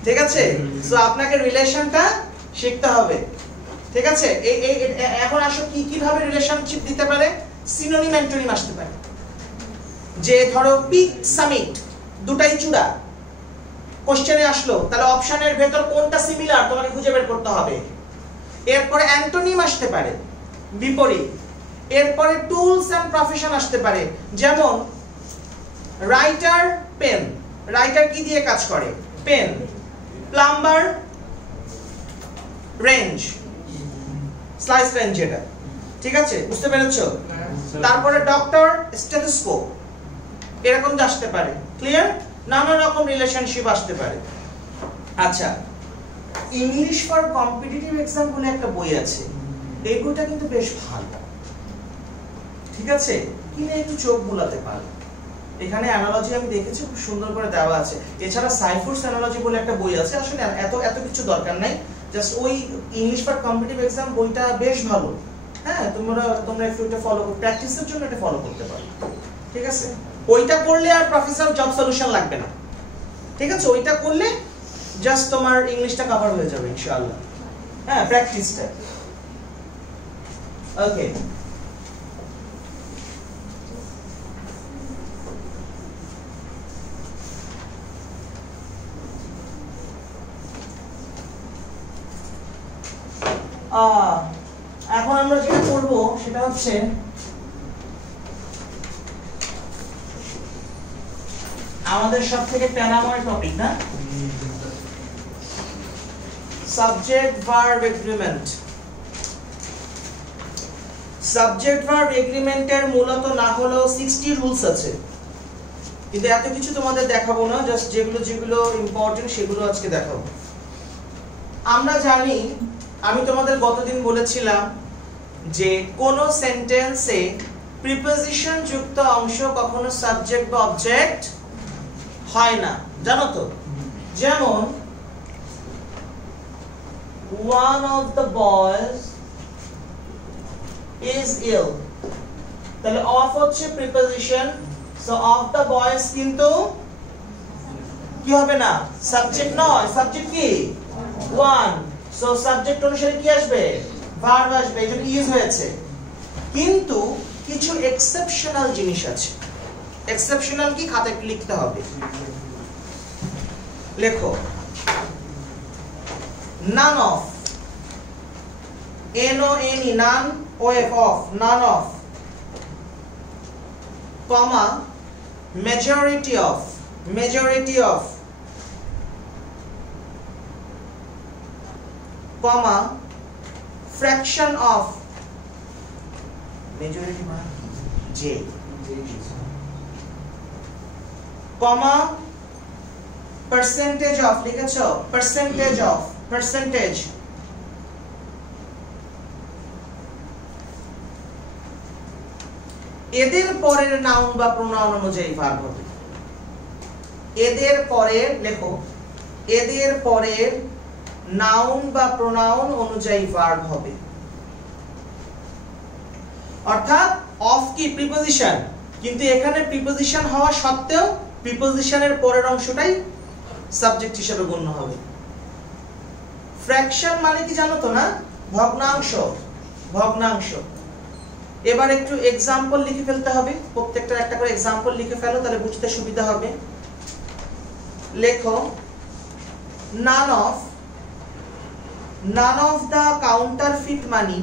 ঠিক আছে? সো আপনাকে রিলেশনটা শিখতে হবে, ঠিক আছে? এখন আসো কি কিভাবে রিলেশনশিপ দিতে পারে? সিনোনিম অ্যান্টোনিম আসতে পারে। যে ধরো পিক সামিট, দুটাই চূড়া, কোশ্চেনে আসলো, তাহলে অপশনের ভেতর কোনটা সিমিলার তোমাকে খুঁজে বের করতে হবে। এরপরে অ্যান্টোনিম আসতে পারে, বিপরীত। এরপরে টুলস এন্ড প্রফেশন আসতে পারে, যেমন রাইটার পেন, রাইটার কি দিয়ে কাজ করে? Pen. Plumber wrench, slice wrench, যেটা, ঠিক আছে? বুঝতে পেরেছো? তারপরে ডক্টর স্টেথোস্কোপ, এরকম আসতে পারে। ক্লিয়ার? নানা রকম রিলেশনশিপ আসতে পারে। আচ্ছা, ইংলিশ ফর কম্পিটিটিভ এক্সাম বলে একটা বই আছে, এই বইটা কিন্তু বেশ ভালো, ঠিক আছে? কিনে একটু চোখ বুলাতে পারো। এখানে অ্যানালজি আমি দেখেছি খুব সুন্দর করে দেওয়া আছে। এছাড়া সাইফুরস অ্যানালজি বলে একটা বই আছে, আসলে এত কিছু দরকার নাই, জাস্ট ওই ইংলিশ ফর কম্পিটিটিভ এক্সাম বইটা বেশ ভালো। হ্যাঁ, তোমরা একটু এটা ফলো করো, প্র্যাকটিসের জন্য এটা ফলো করতে পারো, ঠিক আছে? ওইটা করলে আর প্রফেসর জব সলিউশন লাগবে না, ঠিক আছে? ওইটা করলে জাস্ট তোমার ইংলিশটা কভার হয়ে যাবে ইনশাআল্লাহ। হ্যাঁ, প্র্যাকটিসটা। ওকে, এখন আমরা যেটা করব সেটা হচ্ছে আমাদের সবথেকে প্যারাময় টপিক না, subject verb agreement. Subject verb এগ্রিমেন্টের মূলত না হলেও 60 রুলস আছে, কিন্তু এত কিছু তোমাদের দেখাবো না, জাস্ট যেগুলো যেগুলো ইম্পর্টেন্ট সেগুলো আজকে দেখাবো। আমরা জানি, আমি তোমাদের গতদিন বলেছিলাম যে কোন সেন্টেন্সে প্রিপোজিশন যুক্ত অংশ কখনো সাবজেক্ট বা অবজেক্ট হয় না, জানো তো? যেমন one of the boys is ill, তাহলে of হচ্ছে preposition, so of the boys কিন্তু কি হবে না, সাবজেক্ট নয়, সাবজেক্ট কি one, সো সাবজেক্ট অনুসারে কি আসবে, ভার্ব আসবে, এজন্য ইজ হয়েছে। কিন্তু কিছু এক্সেপশনাল জিনিস আছে। এক্সেপশনাল কি, খাতায় একটু লিখতে হবে, লেখো none of, N-O-N-E, none, O-F, of, none of, comma, majority of, majority of, comma, fraction of, majority মানে J, comma, percentage of, লিখেছো percentage of, percentage, এদের পরের নাউন বা প্রোনাউন অনুযায়ী ভার্ব হবে। এদের পরের, লেখো এদের পরের নাউন বা প্রোনাউন অনুযায়ী ভার্ব হবে। অর্থাৎ অফ কি প্রিপোজিশন, কিন্তু এখানে প্রিপোজিশন হওয়া সত্ত্বেও প্রিপোজিশনের পরের অংশটাই সাবজেক্ট হিসেবে গণ্য হবে। ফ্র্যাকশন মানে কি জানো তো না, ভগ্নাংশ, ভগ্নাংশ। এবার একটু এক্সাম্পল লিখে ফেলতে হবে, প্রত্যেকটা একটা করে এক্সাম্পল লিখে ফেলো, তাহলে বুঝতে সুবিধা হবে। লেখো none of the counterfeit money,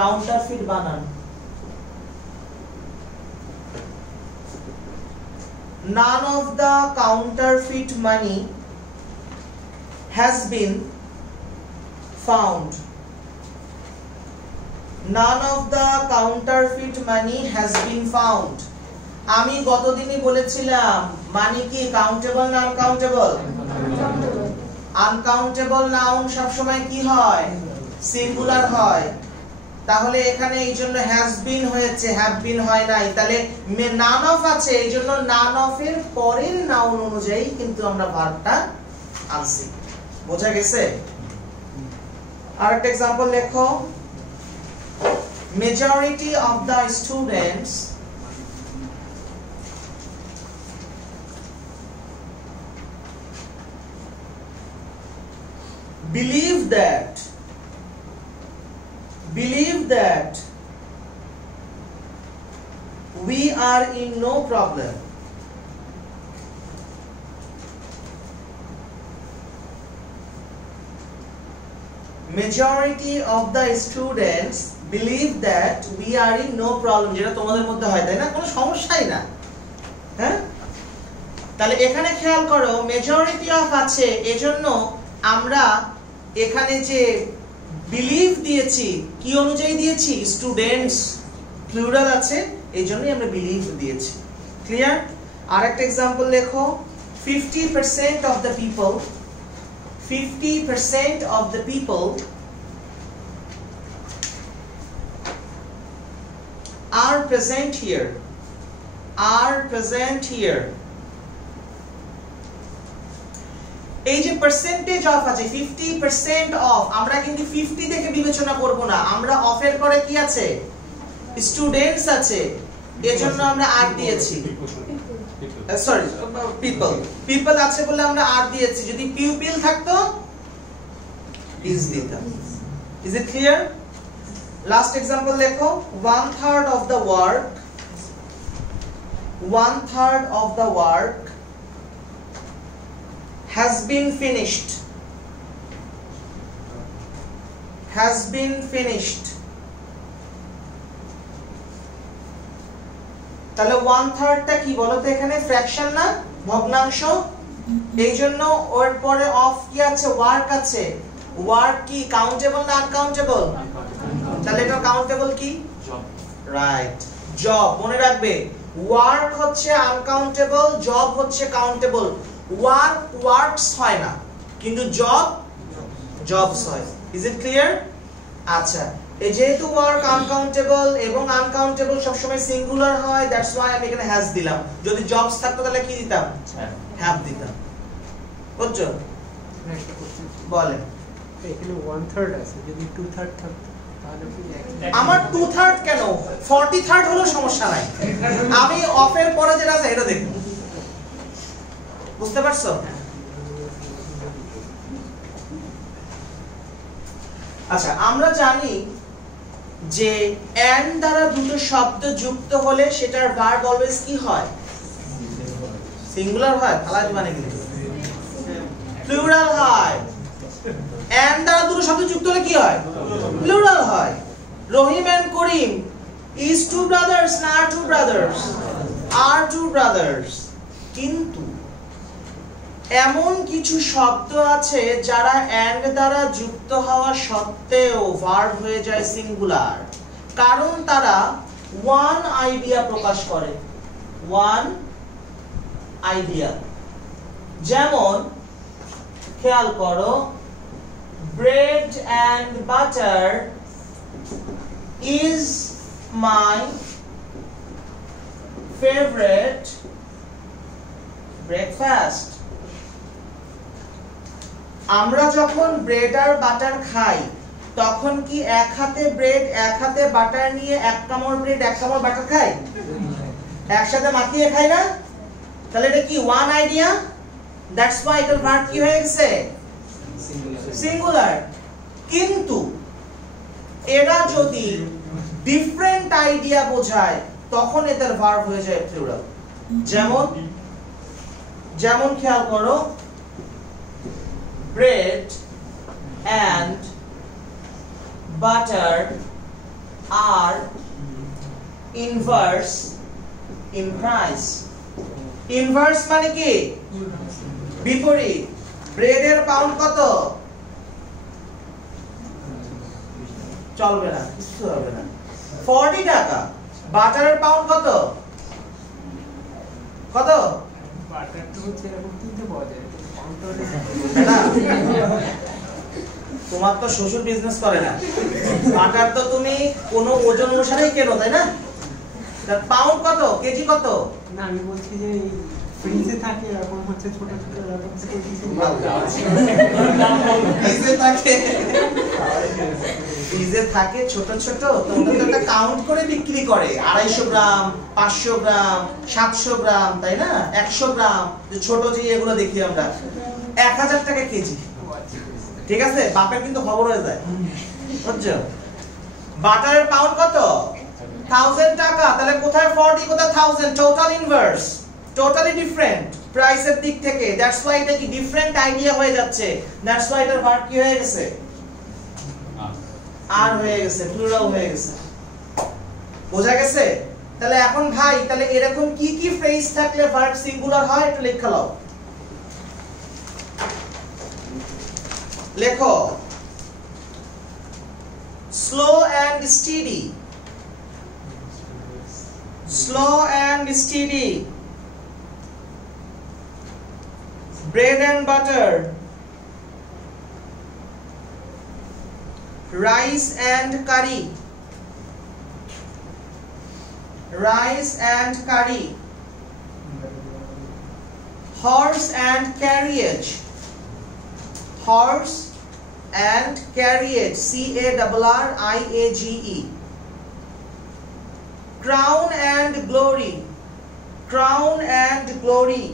counterfeit বানান, none of the counterfeit money has been found, none of the counterfeit money has been found। আমি গতদিনই বলেছিলাম মানি কি কাউন্টেবল না আনকাউন্টেবল, আনকাউন্টেবল নাউন সব সময় কি হয়, সিঙ্গুলার হয়। তাহলে এখানে এইজন্য হ্যাজ বিন হয়েছে, হ্যাভ বিন হয় নাই, তাহলে নান অফ আছে, এইজন্য নান অফ এর পরের নাউন অনুযায়ী কিন্তু আমরা ভার্বটা আনছি। বোঝা গেছে? আরেকটা एग्जांपल লেখো, majority of the students believe that we are in no problem, majority of the students believe that we are in no problem, যেটা তোমাদের মধ্যে হয় তাই না, কোনো সমস্যাই না। হ্যাঁ, তাহলে এখানে খেয়াল করো মেজরিটি অফ আছে, এজন্য আমরা এখানে যে বিলিভ দিয়েছি কি অনুযায়ী দিয়েছি, স্টুডেন্টস প্লুরাল আছে এইজন্যই আমরা বিলিভ দিয়েছি। ক্লিয়ার? আরেকটা एग्जांपल লেখো, 50% of the people, 50% of the people are present here, are present here। এই যে পার্সেন্টেজ অফ আছে 50% অফ, আমরা কিন্তু 50 দেখে বিবেচনা করব না, আমরা অফ এর পরে কি আছে, স্টুডেন্টস আছে, এজন্য আমরা আর দিয়েছি, সরি পিপল, পিপল আছে বলে আমরা আর দিয়েছি, যদি পিউপিল থাকতো ইজ দিতাম। Is it clear? Last example লেখো, 1/3 of the work, 1/3 of the work has been finished, has been finished. তাহলে 1/3টা কি বলো তো এখানে ফ্র্যাকশন না ভগ্নাংশ এইজন্য ওর পরে অফ কি আছে ওয়ার্ক আছে ওয়ার্ক কি কাউন্টেবল না আনকাউন্টেবল তাহলে এটা কাউন্টেবল কি রাইট জব মনে রাখবে ওয়ার্ক হচ্ছে আনকাউন্টেবল জব হচ্ছে কাউন্টেবল ওয়ার্ক ওয়ার্কস হয় না কিন্তু জব জবস হয় ইজ ইট ক্লিয়ার আচ্ছা এই যেহেতু ওয়ার্ক আনকাউন্টেবল এবং আনকাউন্টেবল সব সময় সিঙ্গুলার হয় দ্যাটস ওয়াই আমি এখানে হ্যাজ দিলাম যদি জবস থাকতো তাহলে কি দিতাম হ্যাভ দিতাম বুঝছো বলেন এখানে 1/3 আছে যদি 2/3 থাকতো তাহলে কি আমার 2/3 কেন 40/3 হলো সমস্যা নাই আমি অফের পরে যেটা আছে এটা দেখব বুঝতে পারছো আচ্ছা আমরা জানি যে and দ্বারা দুটো শব্দ যুক্ত হলে সেটার ভার্ব অলওয়েজ কি হয় সিঙ্গুলার হয় ফালাজ মানে কিন্তু প্লুরাল হয় and দ্বারা দুটো শব্দ যুক্ত হলে কি হয় প্লুরাল হয় রহিম and Karim is two brothers না are two brothers are two brothers কিন্তু এমন কিছু শব্দ আছে যারা and দ্বারা যুক্ত হওয়া সত্ত্বেও ভার্ব হয়ে যায় সিঙ্গুলার কারণ তারা ওয়ান আইডিয়া প্রকাশ করে ওয়ান আইডিয়া যেমন খেয়াল করো bread and butter is my favorite breakfast আমরা যখন ব্রেড আর বাটার খাই তখন কি এক হাতে ব্রেড এক হাতে বাটার নিয়ে এক কামড় ব্রেড এক কামড় বাটার খাই একসাথে মাখিয়ে খাই না তাহলে এটা কি ওয়ান আইডিয়া দ্যাটস ওয়াই এটার ভার্ব কি হয়ে গেছে সিঙ্গুলার কিন্তু এরা যদি ডিফারেন্ট আইডিয়া বোঝায় তখন এটার ভার্ব হয়ে যায় প্লুরাল যেমন যেমন খেয়াল করো bread and butter are inverse in price inverse মানে কি বিপরীত ব্রেড এর পাউন্ড কত চলবে না কিছু হবে না 40 টাকা বাটারের পাউন্ড কত কত বাটার তো হচ্ছে এরকম কিনতে পাওয়া যায় তোমার তো শ্বশুর বিজনেস করে না বাটার তো তুমি কোনো ওজন অনুসারেই কেনো তাই না তার পাউন্ড কত কেজি কত না আমি বলছি যে ফ্রিজে থাকে এরকম হচ্ছে ছোট ছোট এরকম ফ্রিজে থাকে ছোট ছোট তোমরা তো একটা কাউন্ট করে বিক্রি করে 250 গ্রাম 500 গ্রাম 700 গ্রাম তাই না 100 গ্রাম যে ছোট যে এগুলো দেখি আমরা 1000 টাকা কেজি ঠিক আছে বাপের কিন্তু খবর হয়ে যায় বুঝছো বাটারের পাউন্ড কত 1000 টাকা তাহলে কোথায় 40 কোথায় 1000 টোটাল ইনভার্স টোটালি ডিফারেন্ট প্রাইসের দিক থেকে দ্যাটস ওয়াই এটা কি ডিফারেন্ট আইডিয়া হয়ে যাচ্ছে দ্যাটস ওয়াই এটার ভার্ব কি হয়ে গেছে আর হয়ে গেছে প্লুরাল হয়ে গেছে বোঝা গেছে তাহলে এখন ভাই তাহলে এরকম কি কি ফ্রেজ থাকলে ভার্ব সিঙ্গুলার হয় একটু লেখা নাও লেখো slow and steady slow and steady bread and butter rice and curry rice and curry horse and carriage horse and carriage C-A-R-R-I-A-G-E crown and glory crown and glory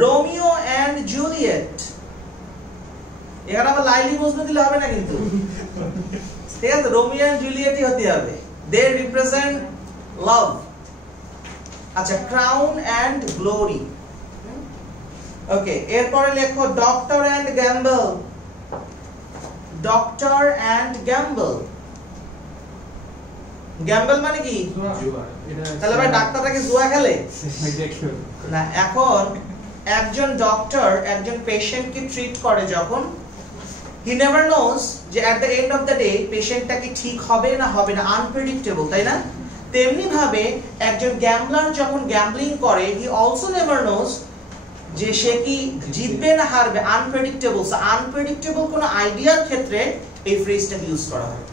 Romeo and Juliet এখানে আবার লাইলি প্রশ্ন দিলে হবে না কিন্তু ঠিক আছে Romeo and জুলিয়েটই হতে হবে দে রিপ্রেজেন্ট লাভ আচ্ছা ক্রাউন এন্ড গ্লোরি ওকে এরপরে লেখো doctor and gamble doctor and gamble. Gamble মানে কি? তাহলে ভাই ডাক্তারটাকে জুয়া খেলে না। এখন একজন ডক্টর একজন পেশেন্টকে ট্রিট করে যখন, he never knows যে at the end of the day পেশেন্টটা কি ঠিক হবে না হবে না, আনপ্রেডিক্টেবল, তাই না? তেমনি ভাবে একজন গ্যাম্বলার যখন গ্যাম্বলিং করে, he also never knows যে সে কি জিতবে না হারবে, আনপ্রেডিক্টেবল। সো আনপ্রেডিক্টেবল কোন আইডিয়ার ক্ষেত্রে এই ফ্রেজটা ইউজ করা হয়।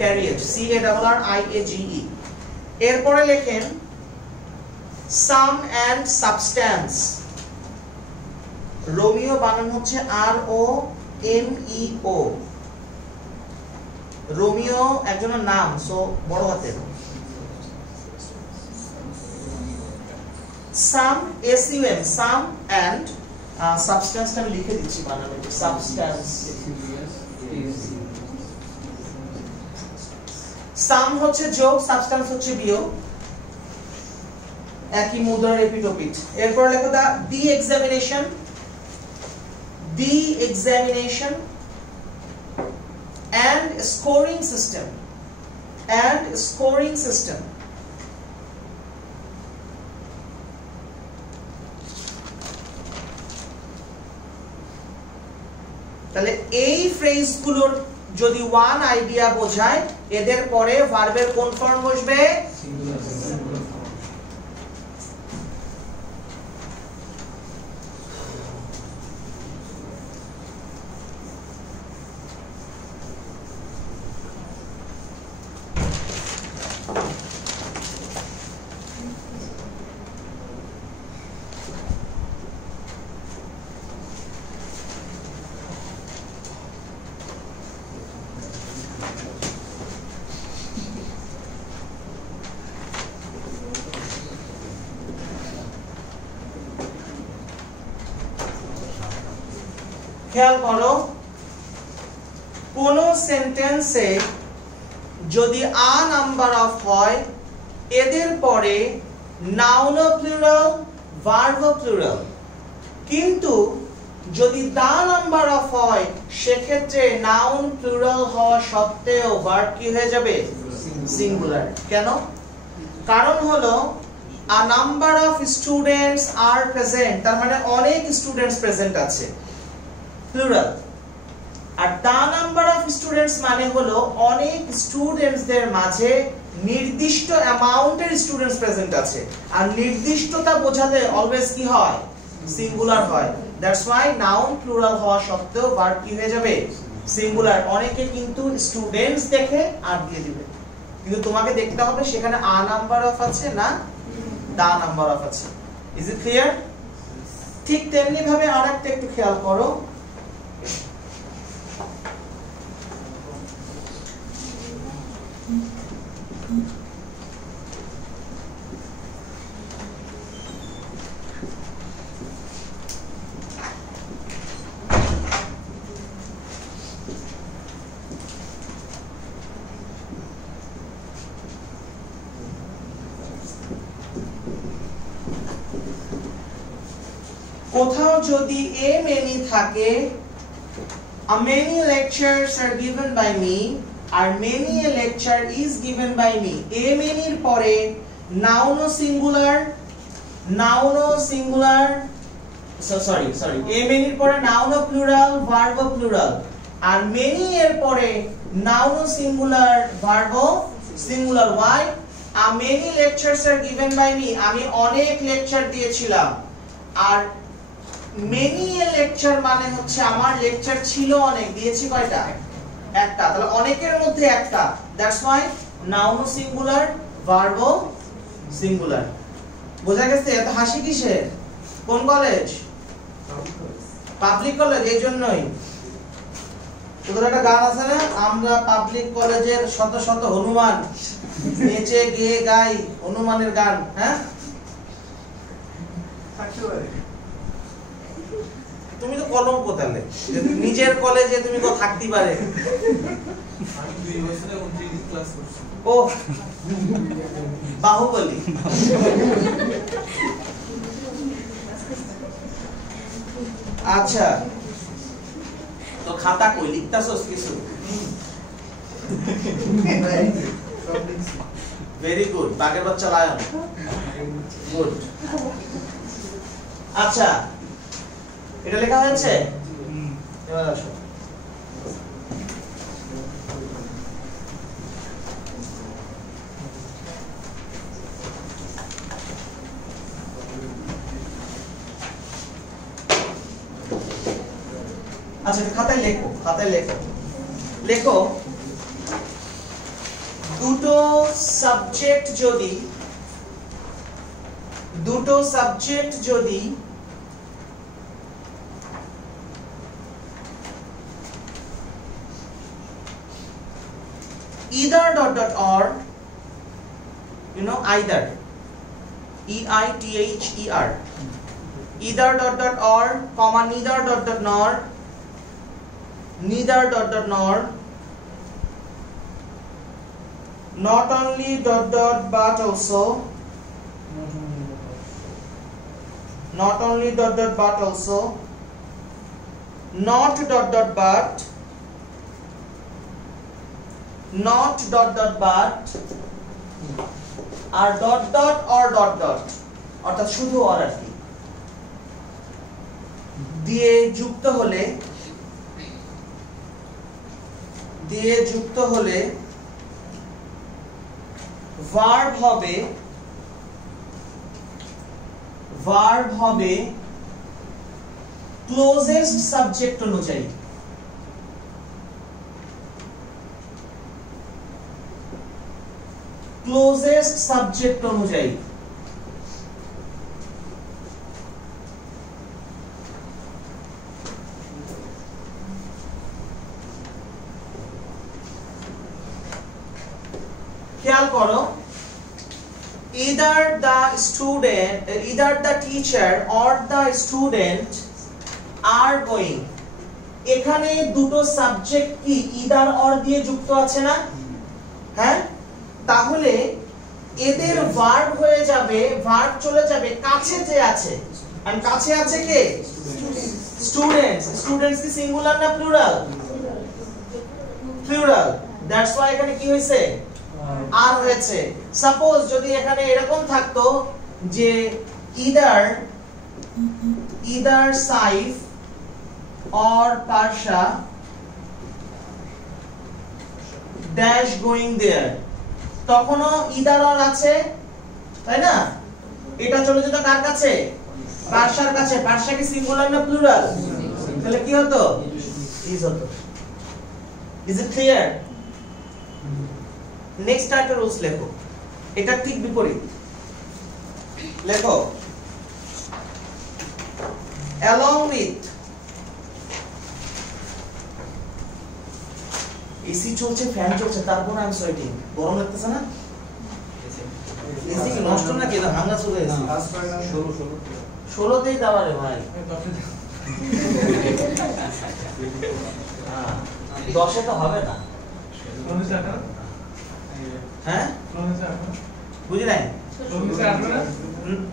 Carriage, CARRIAGE। এরপরে লেখেন সাম এন্ড সাবস্ট্যান্স। রোমিও বানান হচ্ছে ROMEO। রোমিও একজনের নাম, সো বড় হাতের। সাম SUM, সাম এন্ড সাবস্ট্যান্সটা আমি লিখে দিচ্ছি বানানে, সাবস্ট্যান্স। সাম হচ্ছে যোগ, সাবস্ট্যান্স হচ্ছে বিয়োগ, একই মুদ্রার এপিটোপিট। এরপর লেখো দি examination. The examination and scoring system, and scoring system। তাহলে এই ফ্রেজগুলোর যদি ওয়ান আইডিয়া বোঝায়, এদের পরে ভার্বের কোন ফর্ম বসবে? খেয়াল করো, কোন সেন্টেন্সে যদি আ নাম্বার অফ হয়, এদের পরে নাউন প্লুরাল, ভার্ব প্লুরাল। কিন্তু যদি দা নাম্বার অফ হয়, সেক্ষেত্রে নাউন প্লুরাল হওয়া সত্ত্বেও ভার্ব কি হয়ে যাবে? সিঙ্গুলার। কেন? কারণ হলো a number of students are present, তার মানে অনেক স্টুডেন্টস প্রেজেন্ট আছে, প্লুরাল। আর দা নাম্বার অফ স্টুডেন্টস মানে হলো অনেক স্টুডেন্টসদের মাঝে নির্দিষ্ট অ্যামাউন্টের স্টুডেন্টস প্রেজেন্ট আছে, আর নির্দিষ্টতা বোঝাতে অলওয়েজ কি হয়? সিঙ্গুলার হয়। দ্যাটস ওয়াই নাউন প্লুরাল হওয়া সত্ত্বেও ভার্ব কি হয়ে যাবে? সিঙ্গুলার। অনেকে কিন্তু স্টুডেন্টস দেখে আর দিয়ে দিবে, কিন্তু তোমাকে দেখতে হবে সেখানে আ নাম্বার অফ আছে না দা নাম্বার অফ আছে। Is it clear? ঠিক তেমনি ভাবে আরেকটা একটু খেয়াল করো, কোথাও যদি a many থাকে, a many lectures are given by me, R many a lecture is given by me, a many এর পরে noun O singular, sorry a many এর পরে noun ও plural, verb ও plural, আর many এর পরে noun O singular, verb O singular। why? a many lectures are given by me, আমি অনেক lecture দিয়েছিলাম, আর many a lecture মানে হচ্ছে আমার লেকচার ছিল অনেক, দিয়েছি কয়টা? একটা। তাহলে অনেকের মধ্যে একটা, that's why noun singular, verb singular. বোঝা গেছে? এত হাসি কিসের? কোন কলেজ? Public college. এই জন্যই তোদের একটা গান আছে না, আমরা পাবলিক কলেজের শত শত হনুমান, নেচে গেয়ে গাই হনুমানের গান। হ্যাঁ, তুমি তো কলঙ্ক, তাহলে নিজের কলেজে তুমি তো থাকতে পারে। ও বাহুবলী। আচ্ছা, তো খাতা কই লিখতাছস কিছু? ভেরি গুড, বাঘের বাচ্চা লায়ন, গুড। আচ্ছা, এটা লেখা হয়েছে? এবার আসো। আচ্ছা, খাতায় লেখো, খাতায় লেখো। লেখো দুটো সাবজেক্ট যদি either dot dot or, you know, either, EITHER, either dot dot or, comma neither dot dot nor, neither dot dot nor, not only dot dot but also, not only dot dot but also, not dot dot but, not dot dot but, R dot dot or dot dot, অর্থাৎ শুধু or আর কি, দিয়ে যুক্ত হলে verb হবে closest subject অনুযায়ী। Closest subject অনুযায়ী। খেয়াল করো, either the teacher or the student are going, এখানে দুটো সাবজেক্ট কি either or দিয়ে যুক্ত আছে না? হ্যাঁ, তাহলে এদের ভার্ব হয়ে যাবে, ভার্ব চলে যাবে কাছে যে আছে, আর কাছে আছে কে? স্টুডেন্টস। স্টুডেন্টস কি সিঙ্গুলার না প্লুরাল? প্লুরাল, দ্যাটস ওয়াই এখানে কি হয়েছে? আর হয়েছে। সাপোজ যদি এখানে এরকম থাকতো যে either Saif or Parsha dash going there, তখনও either or আছে, তাই না? এটা চলে যেত কার কাছে? পারশার কাছে। পারশা কি সিঙ্গুলার না প্লুরাল? তাহলে কি হতো? ইজ হতো। Is it clear? নেক্সট একটা রুলস লেখো, এটা ঠিক বিপরীত। লেখো along with, এসি চলছে, ফ্যান চলছে, তারপর আমি সোয়েটিং, গরম লাগতেছে না? এসি কি নষ্ট না কি, ভাঙা চলে এসি? 16তেই দাও রে ভাই, 10 তো হবে না। হ্যাঁ, বুঝি নাই।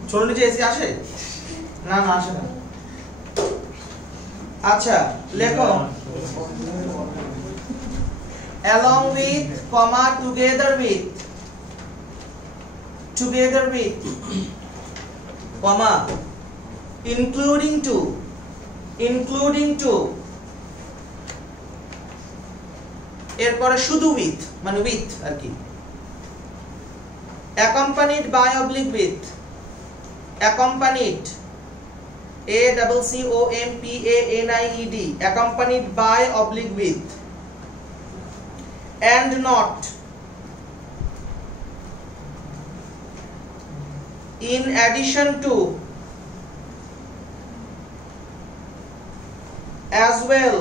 16 নিচে এসি আসে না? না আসে না। আচ্ছা, লেখো along with, comma together with, comma including to, এরপরে শুধু with মানে with আর কি, accompanied by oblique with, accompanied, ACCOMPANIED, accompanied by oblique with, and not, in addition to, as well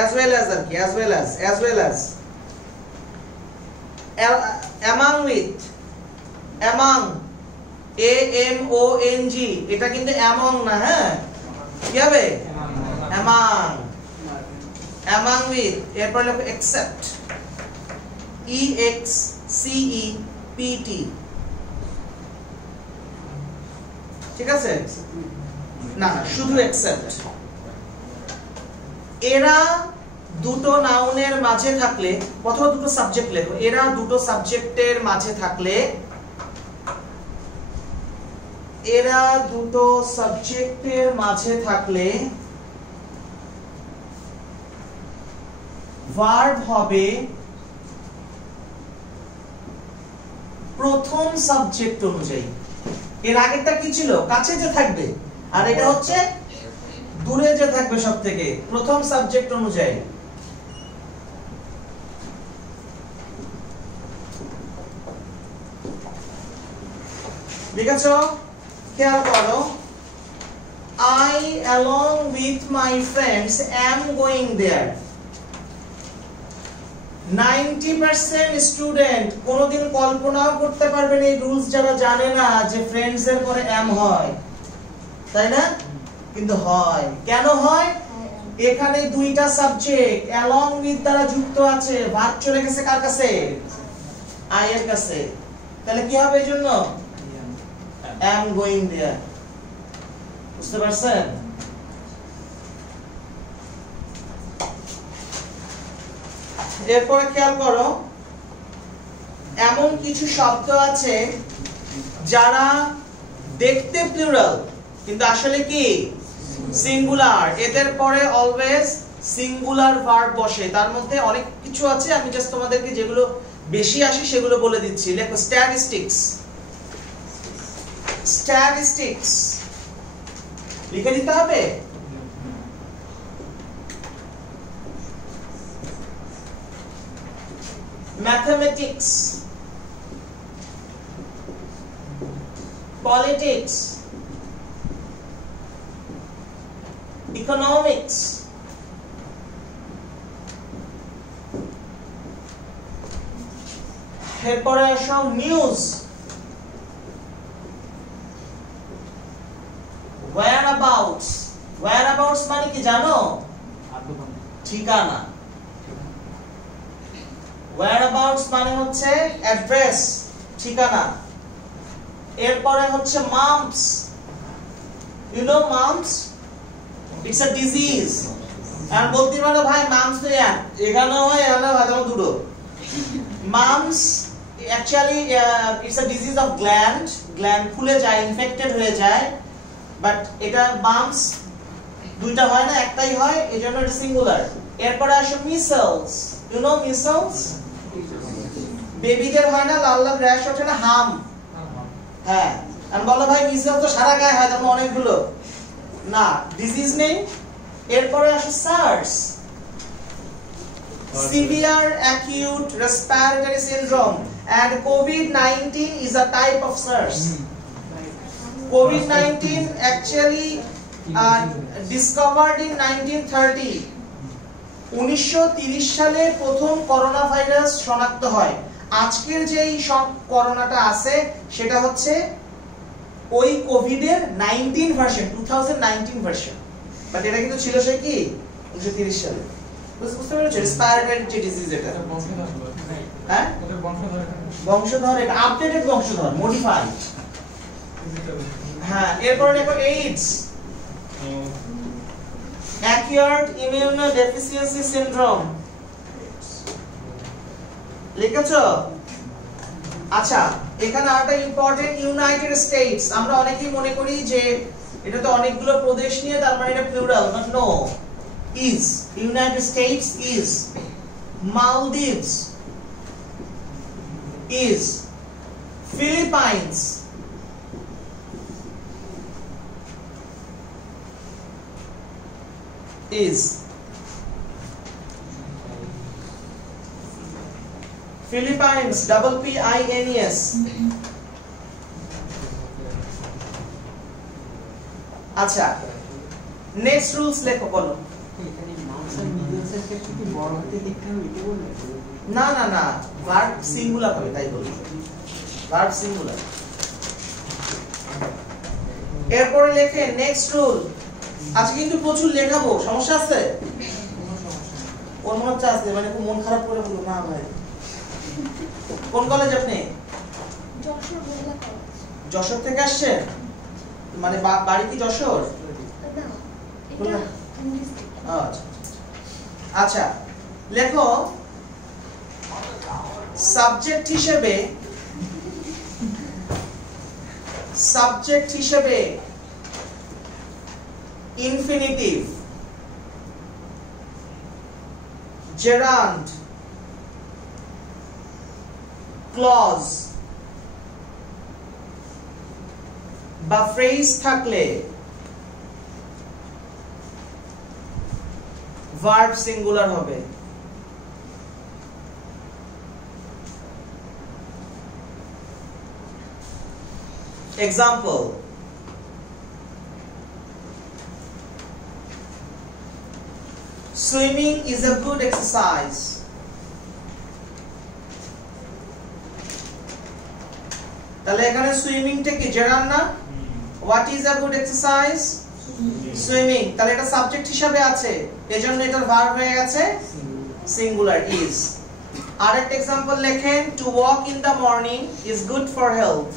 as আর কি, as well as, among with, among, AMONG, এটা কিন্তু among না, হ্যাঁ, কি হবে? among with, এরপর লেখো except, EXCEPT, ঠিক আছে? না, শুধু except, এরা দুটো নাউনের মাঝে থাকলে, প্রথমে দুটো সাবজেক্ট লেখো, এরা দুটো সাবজেক্টের মাঝে থাকলে, এরা দুটো সাবজেক্টের মাঝে থাকলে ভার্ব হবে প্রথম সাবজেক্ট অনুযায়ী। এর আগেরটা কি ছিল? কাছে যে থাকবে, আর এটা হচ্ছে দূরে যে থাকবে সব থেকে, প্রথম সাবজেক্ট অনুযায়ী। ঠিক আছে, খেয়াল করো, I along with my friends am going there. 90% student কোনোদিন কল্পনাও করতে পারবে না, এই রুলস যারা জানে না, যে ফ্রেন্ডস এর পরে am হয়, তাই না? কিন্তু হয়। কেন হয়? এখানে দুইটা সাবজেক্ট along with দ্বারা যুক্ত আছে, ভার্ব চলে গেছে কার কাছে? I এর কাছে। তাহলে কি হবে এই জন্য? am going there। বুঝতে পারছেন? এরপরে খেয়াল করো, এমন কিছু শব্দ আছে যারা দেখতে প্লুরাল কিন্তু আসলে কি সিঙ্গুলার, এদের পরে অলওয়েজ সিঙ্গুলার ভার্ব বসে। তার মধ্যে অনেক কিছু আছে, আমি জাস্ট তোমাদেরকে যেগুলো বেশি আসে সেগুলো বলে দিচ্ছি। লেখো স্ট্যাটিস্টিক্স, স্ট্যাটিস্টিক্স লিখে দিতে হবে। ম্যাথমেটিক্স, পলিটিক্স, ইকোনমিক্স, এরপরে আসো নিউজ, whereabouts, whereabouts মানে কি জানো? ঠিকানা। whereabouts মানে হচ্ছে অ্যাড্রেস, ঠিকানা। এরপরে হচ্ছে mumps, you know mumps, it's a disease। আর বলতে পারো ভাই mumps তো এখানে হয়, এখানে হয় দুটো। mumps actually it's a disease of gland, gland ফুলে যায়, ইনফেক্টেড হয়ে যায়, বাট এটা বাম্পস দুইটা হয় না, একটাই হয়, এজন্য এটা সিঙ্গুলার। এরপরে আসে মিসেলস, ইউ নো মিসেলস, বেবিদের হয় না, লাল লাল র্যাশ ওঠে না, হাম। হ্যাঁ, আমি বলো ভাই মিসেলস তো সারা গায়ে হয়, তেমন অনেকগুলো না, ডিজিজ নেই। এরপরে আসে SARS, severe acute respiratory syndrome, and COVID-19 is a type of SARS. COVID-19 actually discovered in 1930। 1930 সালে প্রথম করোনা ভাইরাস শনাক্ত হয়। আজকের যে এই সব করোনাটা আছে সেটা হচ্ছে ওই কোভিডের 19 ভার্সন, 2019 ভার্সন, বাট এটা কিন্তু ছিল সে কি 1930 সালে। বুঝতে পেরেছো? রেসপিরেটরি যে ডিজিজ, এটা হ্যাঁ বংশধর, এটা আপডেটেড বংশধর, মডিফাইড। হ্যাঁ, এরপর দেখো এইডস, অ্যাকিউট ইমিউনোডেফিসিয়েন্সি সিনড্রোম, লিখেছো? আচ্ছা, এখানে আরেকটা ইম্পর্টেন্ট, ইউনাইটেড স্টেটস। আমরা অনেকেই মনে করি যে এটা তো অনেকগুলো প্রদেশ নিয়ে, তার মানে এটা plural, but no, is, United States is, Maldives is, Philippines is, Philippines, double P-I-N-E-S। আচ্ছা, নেক্সট রুলস লেখো, বলো। এখানে মাউস আর মিডলসের ক্ষেত্রে কি বড় হাতে লিখতে হবে এটা বলবে? না না না, ভার্ব সিঙ্গুলার হবে, তাই বলি, ভার্ব সিঙ্গুলার। এরপরে লেখে নেক্সট রুল। আজকে কিন্তু প্রচুর লেখাবো, সমস্যা আছে? কোন মনে হচ্ছে আছে, মানে খুব মন খারাপ করে বলবো না ভাই। কোন কলেজ আপনি? যশোর মহিলা কলেজ। যশোর থেকে আসছেন? মানে বাড়ি কি যশোর? না, এটা ইংলিশ থেকে। আচ্ছা, আচ্ছা লেখো সাবজেক্ট হিসেবে ইনফিনিটিভ, জেরান্ড, ক্লজ বা ফ্রেজ থাকলে ভার্ব সিঙ্গুলার হবে। Example, swimming is a good exercise. তাহলে এখানে সুইমিং টা কি জেরান্ড না? What is a good exercise? Swimming. তাহলে এটা সাবজেক্ট হিসেবে আছে, এজন্য এটার ভার্ব হয়ে গেছে সিঙ্গুলার is। আরেকটা एग्जांपल লেখেন, to walk in the morning is good for health.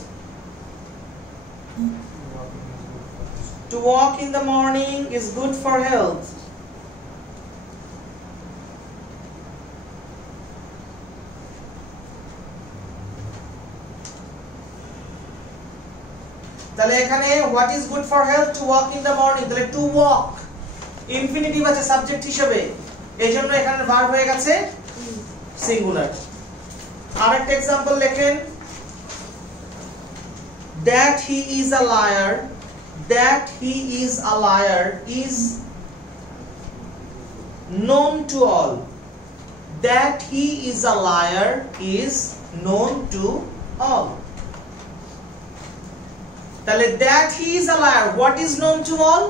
To walk in the morning is good for health. তাহলে এখানে what is good for health? To walk in the morning। তাহলে to walk infinitive আছে subject হিসেবে, এজন্য এখানে verb হয়ে গেছে singular. আরেকটা एग्जांपल লেখেন, that he is a liar, that he is a liar is known to all. That he is a liar is known to all. তাহলে that he is a liar, what is known to all?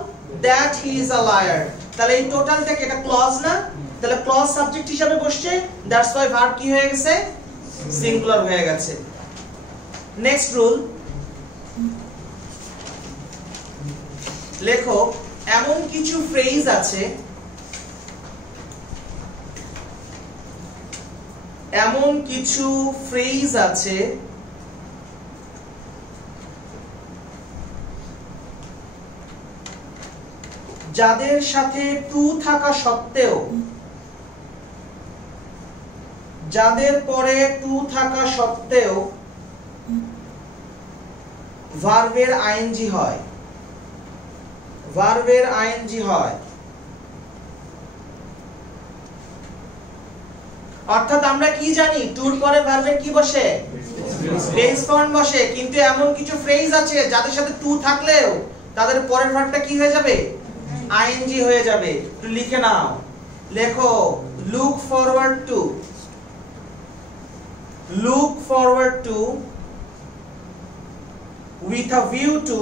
That he is a liar। তাহলে এই টোটালটাকে এটা clause না? তাহলে clause subject হিসেবে বসছে, that's why verb কি হয়ে গেছে সিঙ্গুলার হয়ে গেছে। নেক্সট রুল, লেখো এমন কিছু ফ্রেজ আছে, এমন কিছু ফ্রেজ আছে যাদের সাথে টু থাকা সত্ত্বেও, যাদের পরে টু থাকা সত্ত্বেও ভার্বের আইএনজি হয়, ভার্বের আইএনজি হয়। অর্থাৎ আমরা কি জানি, টুর পরে ভার্বের কি বসে, বেস ফর্ম বসে, কিন্তু এমন কিছু ফ্রেজ আছে যাদের সাথে টু থাকলেও তাদের পরের ভার্বটা কি হয়ে যাবে, আইএনজি হয়ে যাবে। একটু লিখে নাও, লেখো look forward to, look forward to, with a view to,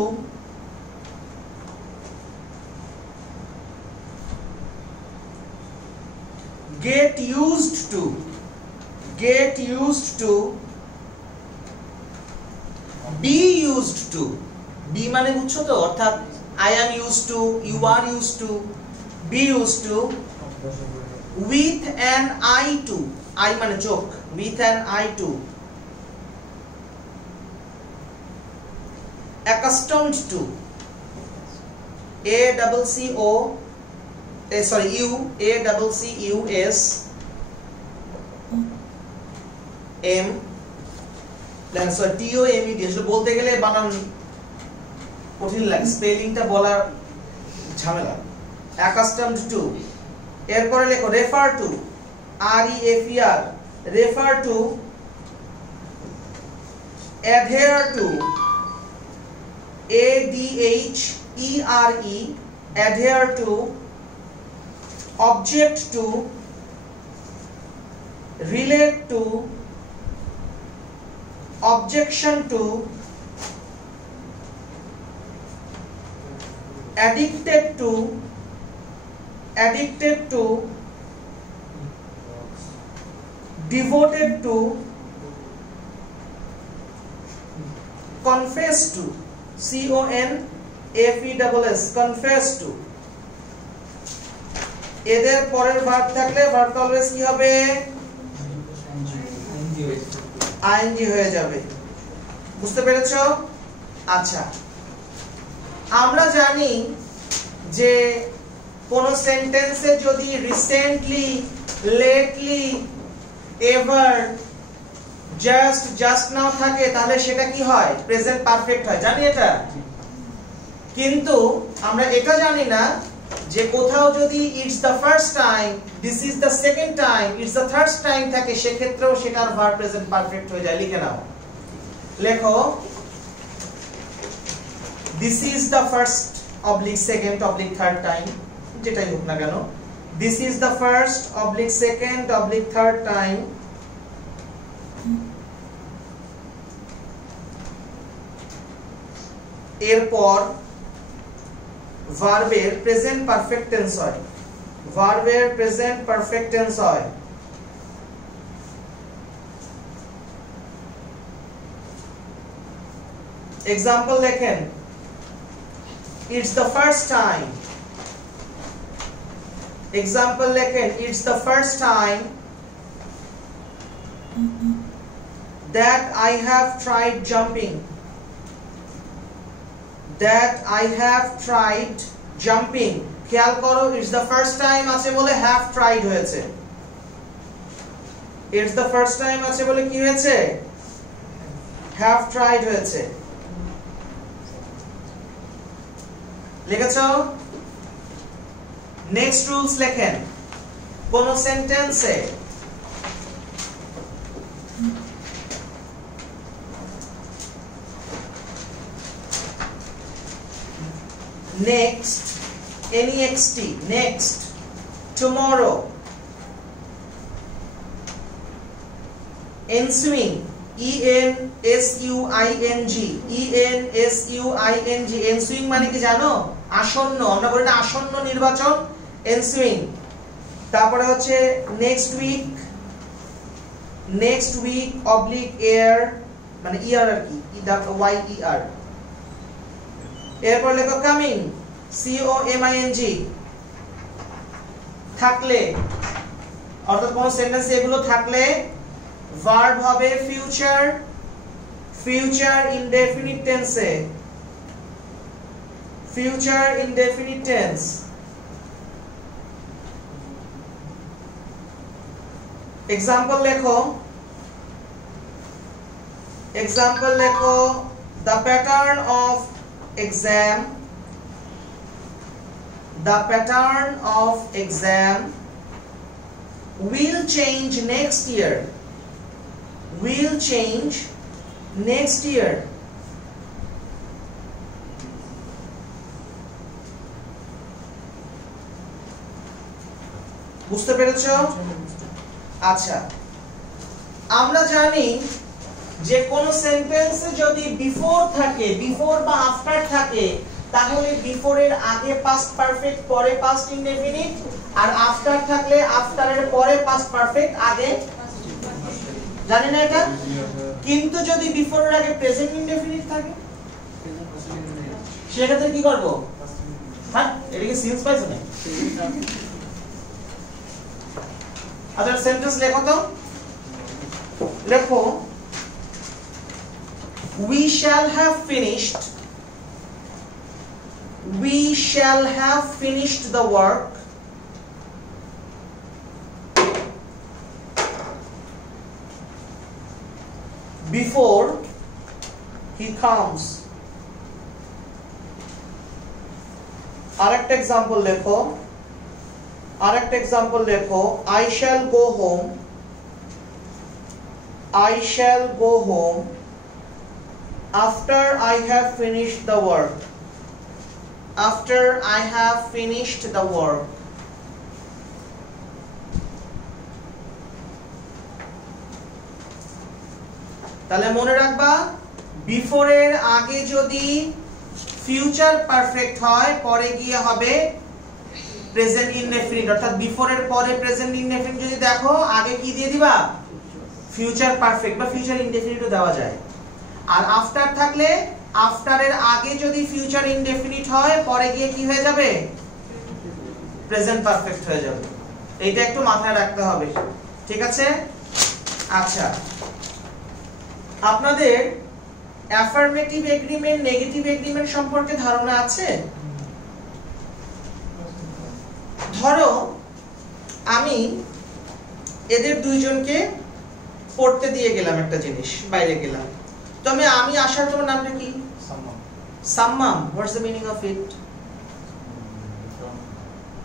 get used to, get used to, be used to। be মানে বুঝছো তো, অর্থাৎ I am used to, you are used to, be used to, with an eye to, I মানে চোখ, with an eye to, accustomed to, বলতে গেলে বানান কঠিন লাগে, স্পেলিংটা বলার ঝামেলা। accustomed to, এরপরে লেখো refer to, refer, refer to, adhere to, adhere, adhere to, object to, relate to, objection to, addicted to, addicted to, devoted to, confess to, confess, confess to। এদের পরের ভার্ব থাকলে ভার্বটা অলওয়েজ কি হবে, ING হয়ে যাবে। বুঝতে পেরেছো? আচ্ছা, আমরা জানি যে কোন সেন্টেন্সে যদি recently, lately, ever, just now থাকে তাহলে সেটা কি হয়? প্রেজেন্ট পারফেক্ট হয়। জানি এটা, কিন্তু আমরা এটা জানি না যে কোথাও যদি it's the first time, this is the second time, it's the third time থাকে, সেক্ষেত্রেও সেটার ভার্ব প্রেজেন্ট পারফেক্ট হয়ে যায়। লিখে নাও, লেখো this is the first oblique second oblique third time, যেটাই হোক না কেন, this is the first oblique second oblique third time এরপর ভার্বের প্রেজেন্ট পারফেক্ট টেন্স হয়, ভার্বের প্রেজেন্ট পারফেক্ট টেন্স হয়। এক্সাম্পল দেখেন, it's the first time, example দেখেন, it's the first time that I have tried jumping, that I have tried jumping। খেয়াল করো, it's the first time আছে বলে have tried হয়েছে, it's the first time আছে বলে কি হয়েছে? have tried হয়েছে। লিখেছো? নেক্সট রুলস লেখেন, কোন সেন্টেন্সে next, next, next, tomorrow, ensuing, ensuing, ensuing মানে কি জানো? আসন্ন, আমরা বলি না আসন্ন নির্বাচন, ensuing। তারপরে হচ্ছে next week, next week oblique year মানে ইয়ার আর কি, YER। এরপর লেখো কামিং, COMING। থাকলে, অর্থাৎ কোন সেন্টেন্সে এগুলো থাকলে ভার্ব হবে ফিউচার, ফিউচার ইনডেফিনিট টেন্সে, ফিউচার ইনডেফিনিট টেন্স। এক্সাম্পল লেখো, এক্সাম্পল লেখো, the pattern of exam, the pattern of exam will change next year, will change next year। বুঝতে পেরেছো? আচ্ছা, আমরা জানি যে কোন সেন্টেন্সে যদি বিফোর থাকে, বিফোর বা আফটার থাকে, তাহলে বিফোর এর আগে পাস্ট পারফেক্ট, পরে পাস্ট ইনডেফিনিট, আর আফটার থাকলে আফটারের পরে পাস্ট পারফেক্ট, আগে। জানি না এটা? কিন্তু যদি বিফোর এর আগে প্রেজেন্ট ইনডেফিনিট থাকে, সেক্ষেত্রে কি করব? হ্যাঁ, এটা কি সিন্স পাইছো না? আচ্ছা, সেন্টেন্স লেখো তো, লেখো we shall have finished, we shall have finished the work before he comes। আরেকটা এক্সাম্পল লেখো, আরেকটা এক্সাম্পল লেখো, I shall go home, I shall go home after I have finished the work, after I have finished the work। তাহলে মনে রাখবা, before এর আগে যদি ফিউচার পারফেক্ট হয়, পরে গিয়ে হবে প্রেজেন্ট ইনডেফিনিট, অর্থাৎ বিফোর এর পরে প্রেজেন্ট ইনডেফিনিট যদি দেখো, আগে কি দিয়ে দিবা? ফিউচার পারফেক্ট বা ফিউচার ইনডেফিনিটও দেওয়া যায়। আর আফটার থাকলে আফটারের আগে যদি ফিউচার ইনডেফিনিট হয়, পরে গিয়ে কি হয়ে যাবে? প্রেজেন্ট পারফেক্ট হয়ে যাবে। এইটা একটু মাথায় রাখতে হবে, ঠিক আছে? আচ্ছা, আপনাদের অ্যাফার্মেটিভ এগ্রিমেন্ট, নেগেটিভ এগ্রিমেন্ট সম্পর্কে ধারণা আছে? ধরো আমি এদের দুইজনকে পড়তে দিয়ে গেলাম একটা জিনিস, বাইরে গেলাম, তো আমি আসার তোমার নামটা কি? সাম্মাম। What's the meaning of it?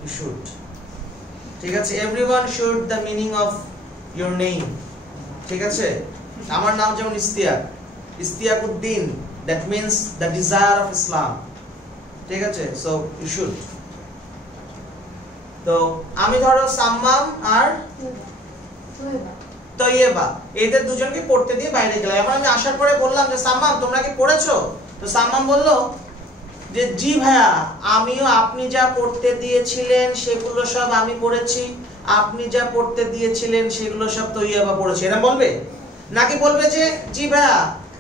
You should. ঠিক আছে, everyone should the meaning of your name. ঠিক আছে, আমার নাম যেমন Istiaq Uddin, that means the desire of Islam. ঠিক আছে, so you should. তো আমি ধরো সাম্মাম আর তৈয়বা এদের দুজনকে পড়তে দিয়ে বাইরে গেলাম। এবার আমি আসার পরে বললাম যে সাম্মাম তোমরা কি পড়েছো? তো সাম্মাম বলল যে জি ভাইয়া, আমিও আপনি যা পড়তে দিয়েছিলেন সেগুলো সব আমি পড়েছি, আপনি যা পড়তে দিয়েছিলেন সেগুলো সব তৈয়বা পড়েছি, এটা বলবে? নাকি বলবে যে জি ভাইয়া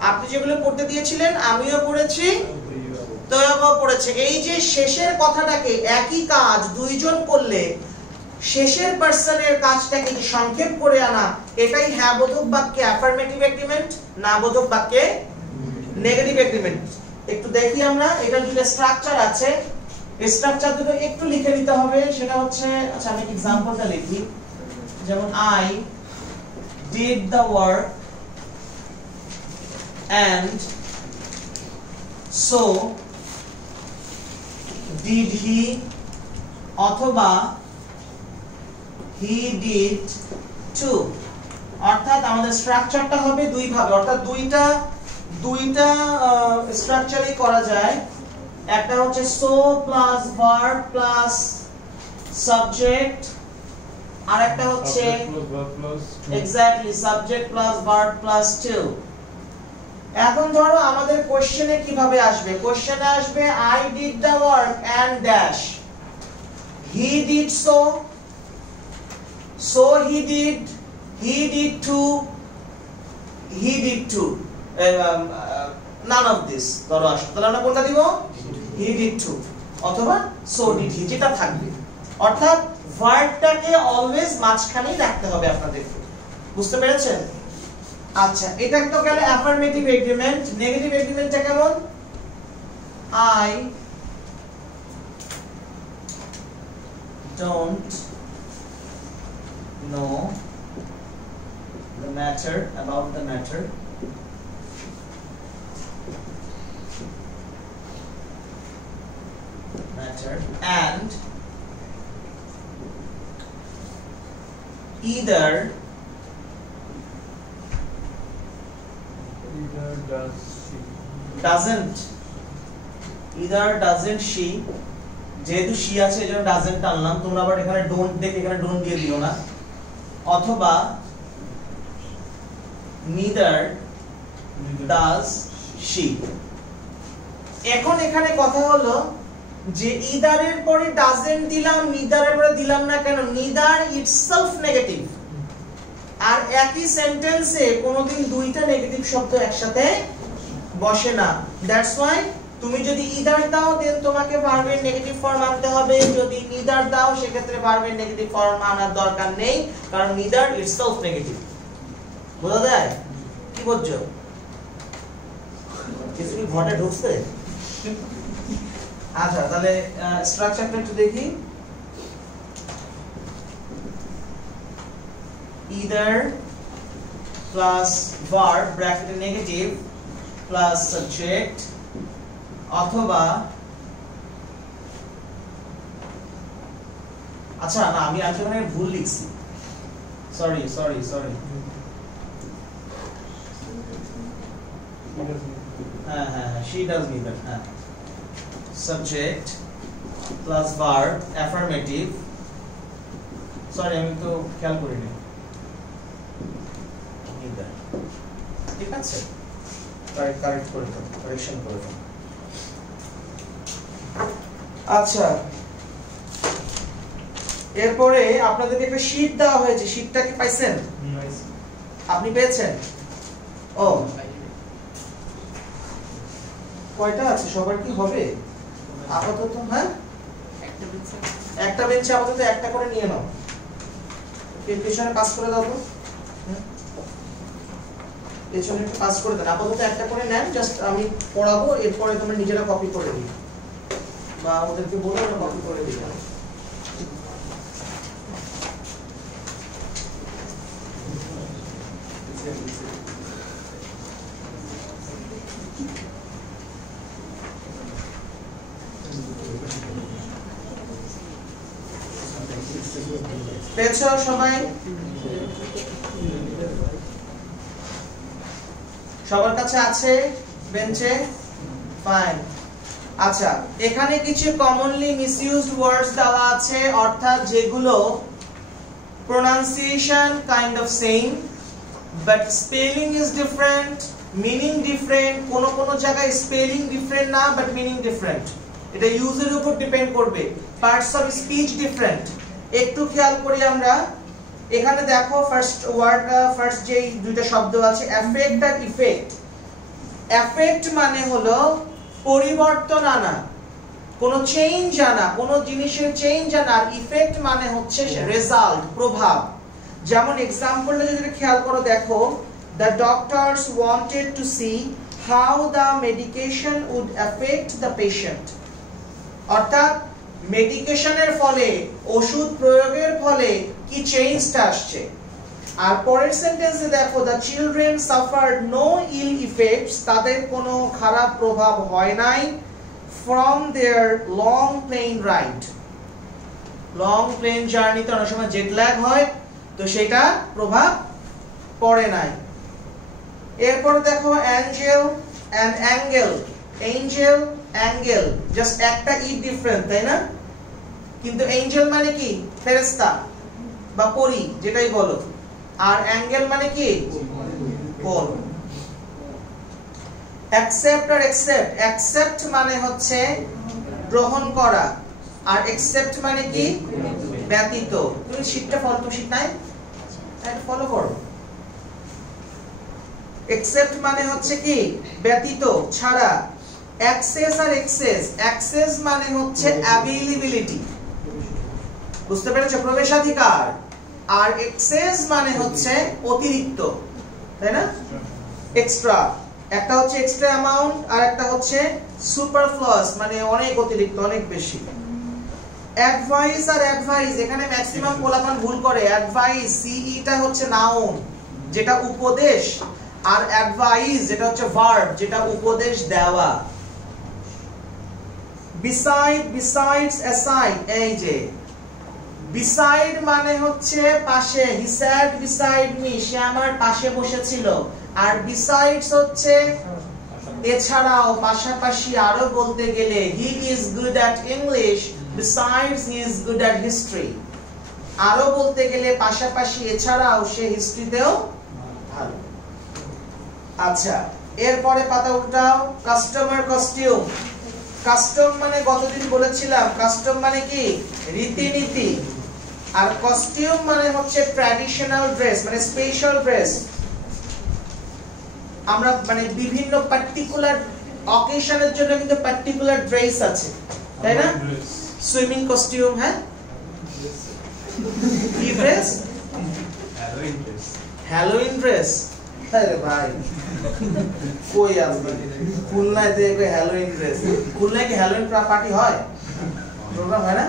আপনি যেগুলো পড়তে দিয়েছিলেন আমিও পড়েছি, তৈয়বা পড়েছে? এই যে শেষের কথাটাকে, একই কাজ দুইজন করলে শেষের পার্সনের কাজটাকে যে সংক্ষেপ করে আনা, এটাই হ্যাঁ বোধক বাক্যে অ্যাফার্মেটিভ এগ্রিমেন্ট, না বোধক বাক্যে নেগেটিভ এগ্রিমেন্ট। একটু দেখি আমরা, এটা দুটো স্ট্রাকচার আছে, এই স্ট্রাকচার দুটো একটু লিখে নিতে হবে। সেটা হচ্ছে, আচ্ছা আমি এক্সাম্পলটা লিখি, যেমন I did the work and so did he, অথবা he did too। অর্থাৎ আমাদের স্ট্রাকচারটা হবে দুই ভাবে, অর্থাৎ দুইটা স্ট্রাকচারই করা যায়। একটা হচ্ছে so plus verb plus subject, আর একটা হচ্ছে exactly subject plus verb plus to। এখন ধরো আমাদের কোশ্চেনে কিভাবে আসবে? কোশ্চেনে আসবে I did the work and dash, he did so he did too, he did too, none of this। ধরো আসো, তাহলে আমরা কোনটা দিব? he did too অথবা so did he, যেটা থাকবে। অর্থাৎ ভার্বটাকে অলওয়েজ মাঝখানেই রাখতে হবে আপনাদের, বুঝতে পেরেছেন? আচ্ছা, এটা তো গেল অ্যাফার্মেটিভ এগ্রিমেন্ট। নেগেটিভ এগ্রিমেন্টটা কেমন? I don't know the matter about the matter, and either doesn't she, যেহেতু she আছে এজন্য doesn't আনলাম, তোমরা আবার এখানে don't দেখে এখানে don't দিয়ে দিও না, অথবা neither does she। এখন এখানে কথা হলো যে either এর পরে doesn't দিলাম, neither এর পরে দিলাম না কেন? neither itself নেগেটিভ, আর একই সেন্টেন্সে কোনোদিন দুইটা নেগেটিভ শব্দ একসাথে বসে না। দ্যাটস ওয়াই তুমি যদি either দাও দেন তোমাকে ভার্বের নেগেটিভ ফর্ম আনতে হবে, যদি neither দাও সেক্ষেত্রে ভার্বের নেগেটিভ ফর্ম আনার দরকার নেই, কারণ neither itself নেগেটিভ। বোঝা যায়? কি বুঝছো? কিছু কি ঘটে ঢুকছে? আচ্ছা, তাহলে স্ট্রাকচারটা একটু দেখি। either plus verb bracket negative plus subject, অথবা আচ্ছা না আমি এখানে ভুল লিখছি, সরি হ্যাঁ she does neither, হ্যাঁ subject plus verb affirmative, sorry আমি তো খেয়াল করিনি, ঠিক আছে, কারেক্ট করে দাও, কারেকশন করে দাও। আচ্ছা, এরপরে আপনাদেরকে একটা শীট দেওয়া হয়েছে, শীটটা কি পাইছেন? আপনি পেয়েছেন? ও কয়টা আছে? সবার কি হবে আপাতত? হ্যাঁ, একটা বেঞ্চে আপাতত একটা করে নিয়ে নাও, পেছনে পাস করে দাও তো, পেছনে পাস করে দেন, আপাতত একটা করে নেন, জাস্ট আমি পড়াবো, এরপরে তোমরা নিজেরা কপি করে দিই বা ওদেরকে বলে ওরা কপি করে দিই। পেয়েছো সবাই? সবার কাছে আছে বেঞ্চে? ফাইন। আচ্ছা, এখানে কিছু কমনলি মিসইউজড ওয়ার্ডস দেওয়া আছে, অর্থাৎ যেগুলো pronunciation kind of same but spelling is different, meaning different, কোন জায়গায় spelling different না but meaning different, এটা ইউজের উপর ডিপেন্ড করবে, parts of speech different। একটু খেয়াল করি আমরা, এখানে দেখো ফার্স্ট যে দুইটা শব্দ আছে affect আর effect। affect মানে হলো পরিবর্তন আনা, কোন চেঞ্জ আনা, কোন জিনিসের চেঞ্জ আনা, আর ইফেক্ট মানে হচ্ছে রেজাল্ট, প্রভাব। যেমন এক্সাম্পলটা যদি খেয়াল করো দেখো, the doctors wanted to see how the medication would affect the patient, অর্থাৎ মেডিকেশনের ফলে, ওষুধ প্রয়োগের ফলে কি চেঞ্জটা আসছে। আর পরের সেন্টেন্সে দেখো, the children suffered no ill effects, তাদের কোনো খারাপ প্রভাব হয় নাই from their long plane ride, long plane journey তে অনেক সময় জেট ল্যাগ হয়, তো সেটা প্রভাব পড়ে নাই। এরপর দেখো angel and angle, angel angle just একটা ই ডিফারেন্ট, তাই না? কিন্তু angel মানে কি? ফেরেশতা বা পরী, যেটাই বলো। আর angle মানে কি? কোণ। accept আর accept, accept মানে হচ্ছে গ্রহণ করা, আর accept মানে কি? ব্যতীত। তুমি শীটটা ফলো, শীট নাই এটা ফলো করো। accept মানে হচ্ছে কি? ব্যতীত, ছাড়া। access আর access, access মানে হচ্ছে availability, বুঝতে পেরেছো? প্রবেশাধিকার। আর excess মানে হচ্ছে অতিরিক্ত, তাই না? এক্সট্রা, একটা হচ্ছে এক্সট্রা অ্যামাউন্ট আর একটা হচ্ছে সুপারফ্লুয়াস, মানে অনেক অতিরিক্ত, অনেক বেশি। অ্যাডভাইস আর অ্যাডভাইস, এখানে ম্যাক্সিমাম পোলাপান ভুল করে। অ্যাডভাইস সিইটা হচ্ছে নাউন, যেটা উপদেশ, আর অ্যাডভাইস যেটা হচ্ছে ভার্ব, যেটা উপদেশ দেওয়া। বিসাইড, বিসাইডস, অ্যাসাইড, এই যে বিসাইড মানে হচ্ছে পাশে, হি স্যাট বিসাইড মি, সে আমার পাশে বসেছিল। আর বিসাইডস হচ্ছে এছাড়াও, পাশাপাশি, আরো বলতে গেলে he is good at English besides he is good at history, আরো বলতে গেলে পাশাপাশি, এছাড়াও সে হিস্ট্রিতেও ভালো। আচ্ছা, এরপরে পাতা উল্টাও। Customer, costume. কাস্টম মানে গতদিন বলেছিলাম, কাস্টম মানে কি? রীতিনীতি। আর কস্টিউম মানে হচ্ছে ট্র্যাডিশনাল ড্রেস, মানে স্পেশাল ড্রেস। আমরা মানে বিভিন্ন পার্টিকুলার অকেশনের জন্য কিন্তু পার্টিকুলার ড্রেস আছে, তাই না? সুইমিং কস্টিউম, হ্যাঁ, কি dress? Halloween dress. Halloween dress, আরে ভাই কই আসবে? খুলনায় যে হ্যালোইন ড্রেস, খুলনায় কি হ্যালোইন পার্টি হয়? প্রোগ্রাম হয় না?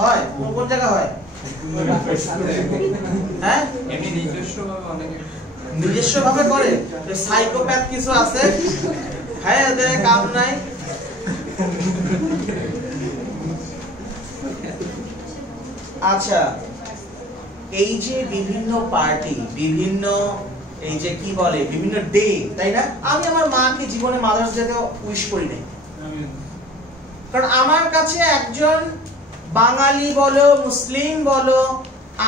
হয়। কোন জায়গা হয়? হ্যাঁ, এমনি নিজস্বভাবে অনেকে নিজস্বভাবে করে। সাইকোপ্যাথ কিছু আছে, হ্যাঁ, এদের কাম নাই। আচ্ছা, এই যে বিভিন্ন পার্টি, বিভিন্ন এই যে কি বলে, বিভিন্ন ডে, তাই না? আমি আমার মাকে জীবনে মাদার্স ডেতে উইশ করি নাই, কারণ আমার কাছে একজন বাঙালি বলো, মুসলিম বলো,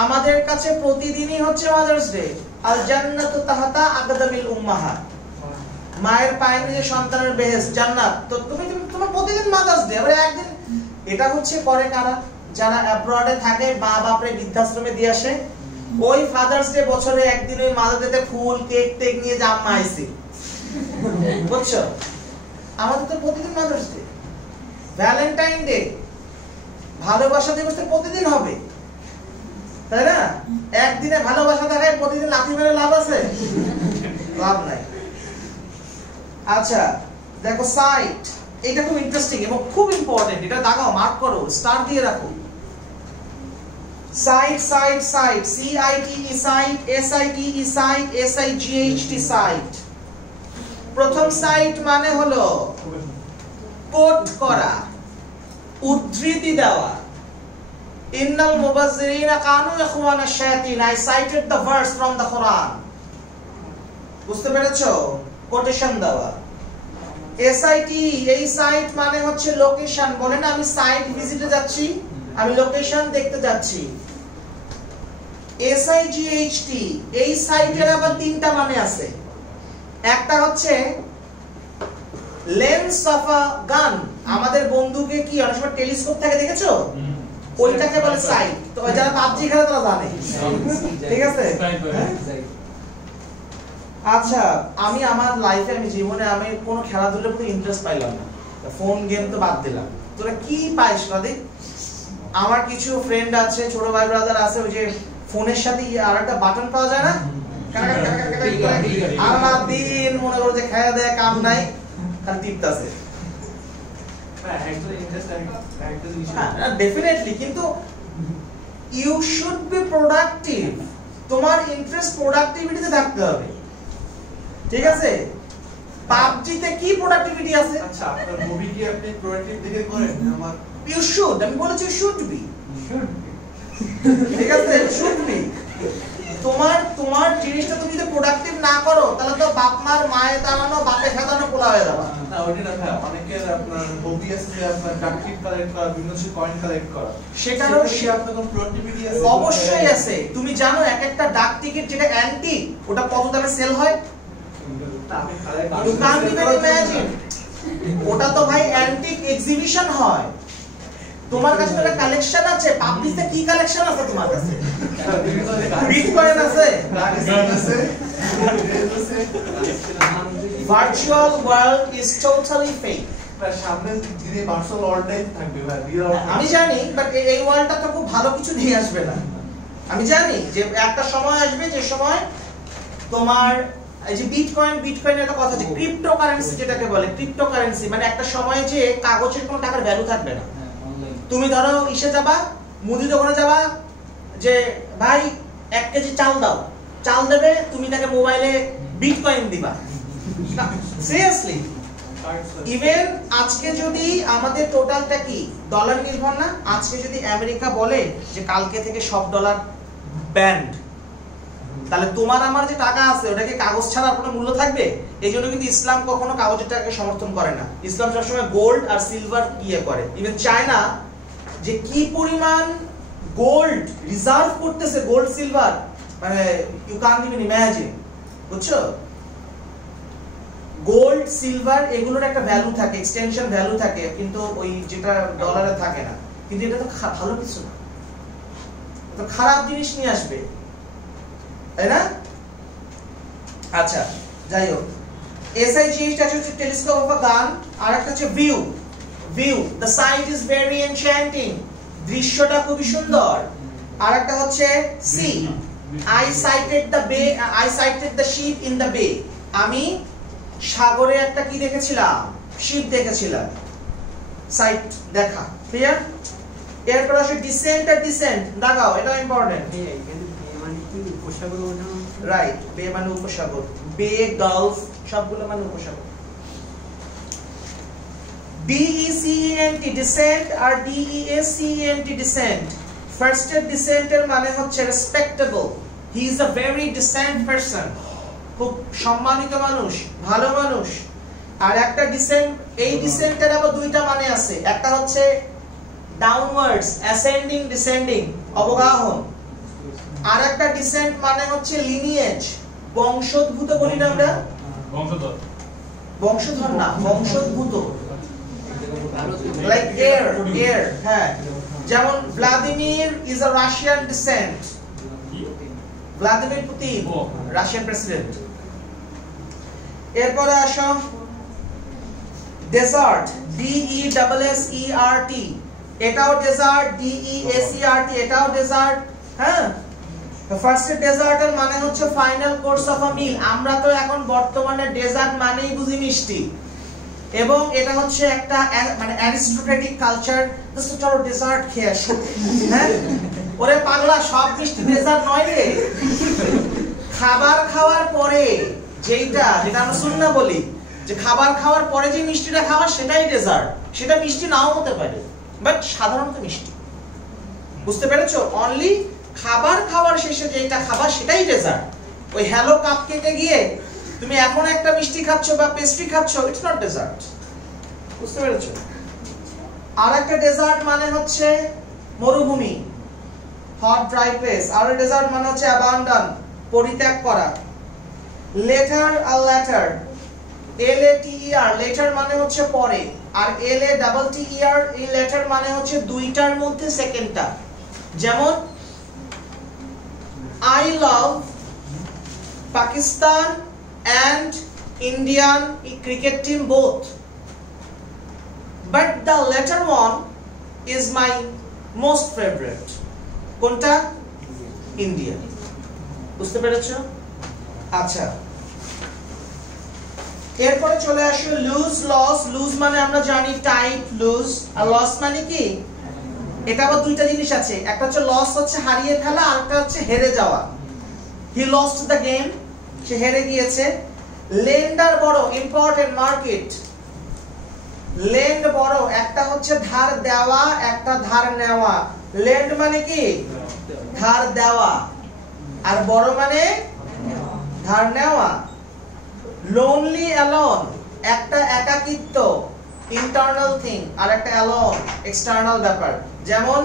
আমাদের কাছে প্রতিদিনই হচ্ছে মাদার্স ডে। আল জান্নাতু তাহতা আকদামিল উম্মাহাত, মায়ের পায়ের নিচে সন্তানের বেহেশত, জান্নাত। তো তুমি তোমার প্রতিদিন মাদার্স ডে। আবার একদিন এটা হচ্ছে করে কারা? যারা অ্যাব্রডে থাকে, মা বাপরে বৃদ্ধাশ্রমে দিয়ে আসে, ওই ফাদার্স ডে বছরে একদিন ওই মাদার্স ডেতে ফুল, কেক টেক নিয়ে জাম্মা আইছে, বুঝছো? আমাদের তো প্রতিদিন মাদার্স ডে। ভ্যালেন্টাইন ডে, ভালোবাসা দিবস তো প্রতিদিন হবে, তাই না? একদিনে ভালোবাসা দেখায় প্রতিদিন লাথি মেরে লাভ আছে? লাভ নাই। আচ্ছা দেখো, সাইট, এটা খুব ইন্টারেস্টিং এবং খুব ইম্পর্টেন্ট, এটা দাগাও, মার্ক করো, স্টার দিয়ে রাখো। Cite, site, sight, CIT cite, SIT site, SIGHT sight. প্রথম সাইট মানে হলো কোট করা, উদ্ধৃতি দেওয়া। ইন্নাল মুবাজ্জিরিনা Kanu ইখওয়ানাশ শায়াতিন। I cited the verse from the Quran. বুঝতে পেরেছো? কোটেশন দেওয়া। SIT, এই সাইট মানে হচ্ছে লোকেশন। বলে না আমি সাইট ভিজিটে যাচ্ছি, আমি লোকেশন দেখতে যাচ্ছি। SIGHT, এই সাইটের আবার তিনটা মানে আছে। একটা হচ্ছে লেন্স অফ আ গান। আমাদের বন্ধুকে কি অনেক সময় টেলিস্কোপ থেকে দেখেছো? ওইটাকে বলে সাইট। তো যারা পাবজি খেলে তারা জানে, ঠিক আছে? আচ্ছা, আমি আমার লাইফে আমি জীবনে আমি কোনো খেলাধুলার প্রতি ইন্টারেস্ট পাইলাম না, ফোন গেম তো বাদ দিলাম। তোরা কি পাইস রাদি? আমার কিছু ফ্রেন্ড আছে, ছোট ভাই ব্রাদার আছে, ওই যে ফোনের সাথে আরেকটা বাটন পাওয়া যায় না, আমার দিন মনে করো যে খায়া দেয় কাম নাই, খালি টিপতাছে। ডেফিনেটলি, কিন্তু ইউ শুড বি প্রোডাক্টিভ। তোমার ইন্টারেস্ট প্রোডাক্টিভিটিতে থাকতে হবে, ঠিক আছে? পাবজিতে কি প্রোডাক্টিভিটি আছে? আচ্ছা, আপনার মুভি কি আপনি প্রোডাক্টিভ দেখে করেন? আমার ইউ শুড, আমি বলেছি শুড বি, ঠিক আছে? Should be. তোমার জিনিসটা তুমি যদি প্রোডাক্টিভ না করো তাহলে তো বাপ মার মায়ে দাঁড়ানো বাপে খেদানো পোলা হয়ে যাবে। না, ওইটা না ভাই, অনেকের আপনার হবি আছে যে আপনার ডাকটিভ কালেক্ট করা, বিভিন্ন কয়েন কালেক্ট করা। সেটারও আপনার কোনো প্রোডাক্টিভিটি আছে? অবশ্যই আছে। তুমি জানো এক একটা ডাক টিকিট যেটা অ্যান্টিক, ওটা কত দামে সেল হয়? You can't even imagine. ওটা তো ভাই অ্যান্টিক এক্সিবিশন হয়। তোমার কাছে একটা কালেকশন আছে, পাবলিতে কি কালেকশন আছে তোমার কাছে? বিটকয়েন আছে, virtual world is totally fake. সামনে দিনে ভার্চুয়াল ওয়ার্ল্ডটাই থাকবে ভাই, আমি জানি, বাট এই ওয়ার্ল্ডটা তো খুব ভালো কিছু নিয়ে আসবে না। আমি জানি যে একটা সময় আসবে যে সময় তোমার এই যে বিটকয়েনের একটা কথা আছে, ক্রিপ্টোকারেন্সি যেটাকে বলে, ক্রিপ্টোকারেন্সি মানে একটা সময়ে যে কাগজের কোনো টাকার ভ্যালু থাকবে না। তুমি ধরো ইসে যাবা, মুদি দোকানে যাবা, যে ভাই 1 কেজি চাল দাও, চাল দেবে, তুমি তাকে মোবাইলে বিটকয়েন দিবা। সিরিয়াসলি, ইভেন আজকে যদি আমাদের টোটালটা কি ডলার নির্ভর না, আজকে যদি আমেরিকা বলে যে কালকে থেকে সব ডলার ব্যান্ড, তাহলে তোমার আমার যে টাকা আছে ওটাকে কাগজ ছাড়া কোনো মূল্য থাকবে? এই জন্য কিন্তু ইসলাম কখনো কাগজের টাকাকে সমর্থন করে না। ইসলাম সবসময় গোল্ড আর সিলভার ইয়ে করে। ইভেন চায়না যে কি পরিমাণ গোল্ড রিজার্ভ করতেছে, গোল্ড সিলভার, মানে ইউ কান্ট ইভেন ইমাজিন। বুঝছো? গোল্ড সিলভার এগুলোর একটা ভ্যালু থাকে, এক্সটেনশন ভ্যালু থাকে, কিন্তু ওই যেটা ডলারে থাকে না। কিন্তু এটা তো ভালো কিছু না, তো খারাপ জিনিস নিয়ে আসবে, তাই না? আচ্ছা, যাই হোক, SIGHT হচ্ছে টেলিস্কোপ অফ আ গান, আর একটা হচ্ছে view. The sight is very enchanting, দৃশ্যটা খুবই সুন্দর। আর একটা হচ্ছে see, I sighted the sheep in the bay, আমি সাগরে একটা কি দেখেছিলাম? শিপ দেখেছিলাম। সাইট দেখা, ক্লিয়ার? এরপর আসে ডিসেন্ট আর ডিসেন্ট, দেখাও, এটা ইম্পর্টেন্ট। রাইট, বে মানে উপসাগর, বে, গালফ সবগুলো মানে উপসাগর। DECENT ডিসেন্ট আর DEACENT ডিসেন্ট। ফার্স্ট এর ডিসেন্ট এর মানে হচ্ছে respectable, he is a very dissent person, খুব সম্মানিত মানুষ, ভালো মানুষ। আর একটা ডিসেন্ট, এই ডিসেন্টের আবার দুইটা মানে আছে, একটা হচ্ছে ডাউনওয়ার্ডস, অ্যাসেন্ডিং, ডিসেন্ডিং, অবগাহন। আর একটা ডিসেন্ট মানে হচ্ছে লিনিয়েজ, বংশোদ্ভূত বলি না আমরা, বংশধর না, বংশোদ্ভূত, লাইক এয়ার। হ্যাঁ, যেমন Vladimir is a Russian descent, Vladimir Putin Russian president. এরপরে আসো ডেজার্ট, DESSERT, এটাও ডেজার্ট, DEACERT, এটাও ডেজার্ট। হ্যাঁ, ফার্স্ট ডেজার্ট এর মানে হচ্ছে final course of a meal. আমরা তো এখন বর্তমানে ডেজার্ট মানেই বুঝি মিষ্টি, এবং এটা হচ্ছে একটা মানে অ্যারিস্টোক্রেটিক কালচার, জাস্ট চলো ডেজার্ট খেয়ে আসো। হ্যাঁ, ওরে পাগলা, সব মিষ্টি ডেজার্ট নয় রে। খাবার খাওয়ার পরে যেটা আমরা সুন্নাহ বলি, যে খাবার খাওয়ার পরে যে মিষ্টিটা খাওয়া সেটাই ডেজার্ট। সেটা মিষ্টি নাও হতে পারে, বাট সাধারণত মিষ্টি। বুঝতে পেরেছো? অনলি খাবার খাওয়ার শেষে যেটা খাবার সেটাই ডেজার্ট। ওই হ্যালো কাপকেকে গিয়ে তুমি এখন একটা মিষ্টি খাচ্ছ বা পেস্ট্রি খাচ্ছ, ইটস নট ডেজার্ট। বুঝতে পেরেছো? আর একটা ডেজার্ট মানে হচ্ছে মরুভূমি, হট ড্রাই প্লেস। আর ডেজার্ট মানে হচ্ছে অ্যাবান্ডন, পরিত্যাগ করা। লেটার আর ল্যাটার, LATER, লেটার মানে হচ্ছে পরে, আর LATTER এই লেটার মানে হচ্ছে দুইটার মধ্যে সেকেন্ডটা। যেমন I love Pakistan and Indian cricket team both, but the latter one is my most favorite. কোনটা? ইন্ডিয়া। বুঝতে পেরেছো? আচ্ছা, এরপরে চলে আসো লুজ লস। লুজ মানে আমরা জানি টাইট লুজ, আর লস মানে কি? এটা আবার দুইটা জিনিস আছে, একটা হচ্ছে লস হচ্ছে হারিয়ে ফেলা, আর একটা হচ্ছে হেরে যাওয়া। হি লস্ট দ্য গেম, সে হেরে গিয়েছে। লেন্ডার বড়, ইম্পর্টেন্ট মার্কেট। লেন্ড বড়, একটা হচ্ছে ধার দেওয়া, একটা ধার নেওয়া। লেন্ড মানে কি? ধার দেওয়া, আর বড় মানে ধার নেওয়া। লোনলি অ্যালোন, একটা একাকিত্ব, ইন্টারনাল থিং, আর একটা অ্যালোন এক্সটার্নাল ব্যাপার। যেমন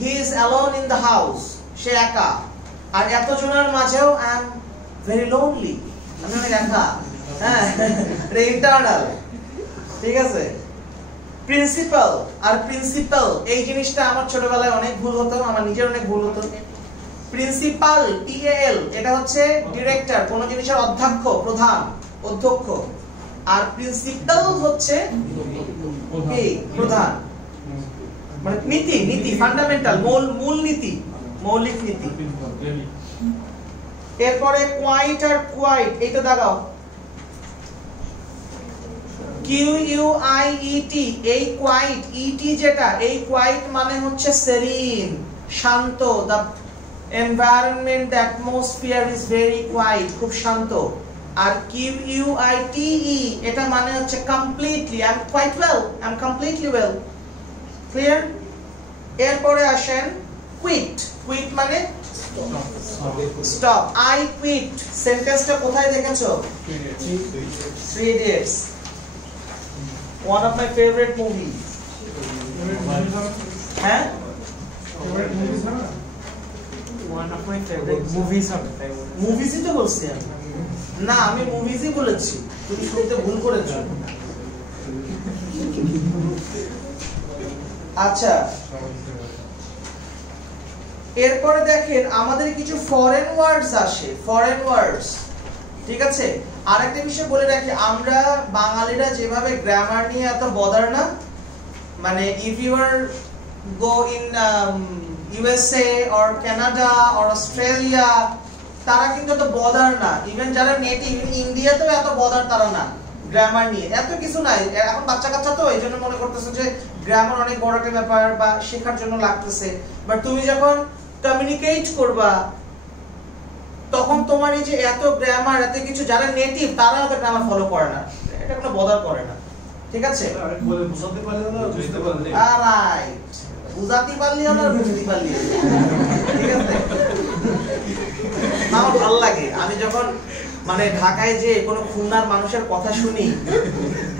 he is alone in the house, সে একা। আর এতজনের মাঝেও আই এম ভেরি লোনলি, আমি অনেক একা। হ্যাঁ, এটা ইন্টারনাল। ঠিক আছে? প্রিন্সিপাল আর প্রিন্সিপাল, এই জিনিসটা আমার ছোটবেলায় অনেক ভুল হতো, আমার নিজের অনেক ভুল হতো। প্রিন্সিপাল PAL এটা হচ্ছে ডিরেক্টর, কোন জিনিসের অধ্যক্ষ, প্রধান, অধ্যক্ষ। আর প্রিন্সিপাল হচ্ছে কি? প্রধান, মানে নীতি, নীতি, ফান্ডামেন্টাল, মূল নীতি, মৌলিক নীতি। এরপরে কোয়াইট আর কোয়াইট, এইটা দাগাও। QUIET, এই কোয়াইট, ET যেটা, এই কোয়াইট মানে হচ্ছে সেরিন, শান্ত। The environment, the atmosphere is very quiet, খুব শান্ত। আর QUITE এটা মানে হচ্ছে completely, I'm quite well, I'm completely well, clear? এরপরে আসেন quit। quit মানে stop। I quit সেন্টেন্সটা কোথায় দেখেছো? 3 Idiots, one of my favorite movies। হ্যাঁ, one of my favorite movies হবে, তাই বলে। মুভিজই তো বলছি আমি। না, আমি মুভিজই বলেছি, তুমি শুনতে ভুল করেছো। আচ্ছা, এরপরে দেখেন আমাদের কিছু ফরেন ওয়ার্ডস আসে, ফরেন ওয়ার্ডস। ঠিক আছে? আরেকটা বিষয় বলে রাখি, আমরা বাঙালিরা যেভাবে গ্রামার নিয়ে এত বদার না, মানে if you are go in USA or Canada or Australia, তারা কিন্তু এত বদার না। ইভেন যারা নেটিভ, ইন্ডিয়াতেও এত বদার তারা না গ্রামার নিয়ে, এত কিছু নাই। এখন বাচ্চা কাচ্চা তো, এই জন্য মনে করতেছে যে গ্রামার অনেক বড় একটা ব্যাপার বা শেখার জন্য লাগতেছে। বাট তুমি যখন কমিউনিকেট করবা, তখন তোমার এই যে এত গ্রামার, এত কিছু, যারা নেটিভ তারা তো গ্রামার ফলো করে না, এটা কোনো বদার করে না। ঠিক আছে? বলে বুঝাতে পারলে না, বুঝতে পারলে। রাইট, বুঝাতে পারলি না, বুঝতে পারলি। ঠিক আছে? আমার ভালো লাগে, আমি যখন মানে ঢাকায় যে কোনো খুলনার মানুষের কথা শুনি,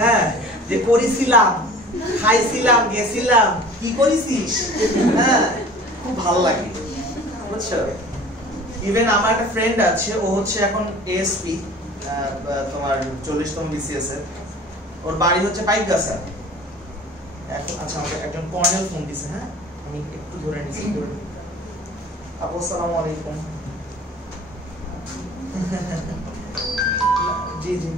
হ্যাঁ, যে করেছিলাম, খাইছিলাম, গেছিলাম, কি করেছিস, হ্যাঁ, খুব ভালো লাগে, বুঝছো? ইভেন আমার একটা ফ্রেন্ড আছে, ও হচ্ছে এখন ASP, তোমার 40তম BCS এর, ওর বাড়ি হচ্ছে পাইকগাছা। এখন আচ্ছা, আমাকে একজন কর্নেল ফোন দিছে, হ্যাঁ, আমি একটু ধরে নিছি। আপু আসসালামু আলাইকুম। জি জি,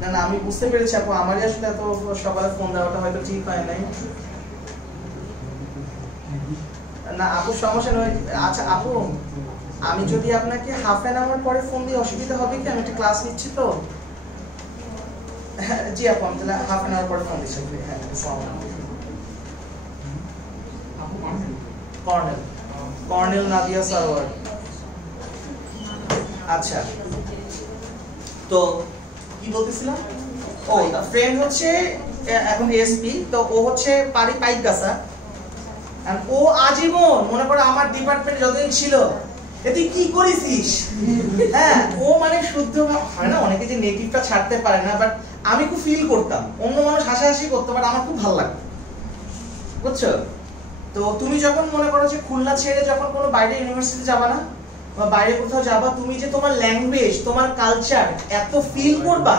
না না, আমি বুঝতে পেরেছি আপু, আমারই আসলে এত সকালে ফোন দেওয়াটা হয়তো ঠিক হয় নাই। না আপু, সমস্যা নয়। আচ্ছা আপু, আমি যদি আপনাকে হাফ অ্যান আওয়ার পরে ফোন দিই অসুবিধা হবে কি? আমি একটা ক্লাস নিচ্ছি তো। জি আপু, আমি তাহলে হাফ অ্যান আওয়ার পরে ফোন দিচ্ছি। হ্যাঁ, কর্নেল, কর্নেল নাদিয়া সারওয়ার। আচ্ছা, তো কি বলতেছিলাম? ও, তার ফ্রেন্ড হচ্ছে এখন এসপি, তো ও হচ্ছে পাইকগাছা, আর ও আজীবন মনে করো আমার ডিপার্টমেন্টে যতদিন ছিল তুই কি করেছিস, হ্যাঁ ও মানে শুদ্ধ হয় না, অনেকে যে নেটিভটা ছাড়তে পারে না, বাট আমি খুব ফিল করতাম, অন্য মানুষ হাসাহাসি করতো বাট আমার খুব ভালো লাগতো, বুঝছো? তো তুমি যখন মনে করো যে খুলনা ছেড়ে যখন কোনো বাইরে ইউনিভার্সিটি যাবা না বা বাইরে কোথাও যাবা, তুমি যে তোমার ল্যাঙ্গুয়েজ তোমার কালচার এত ফিল করবা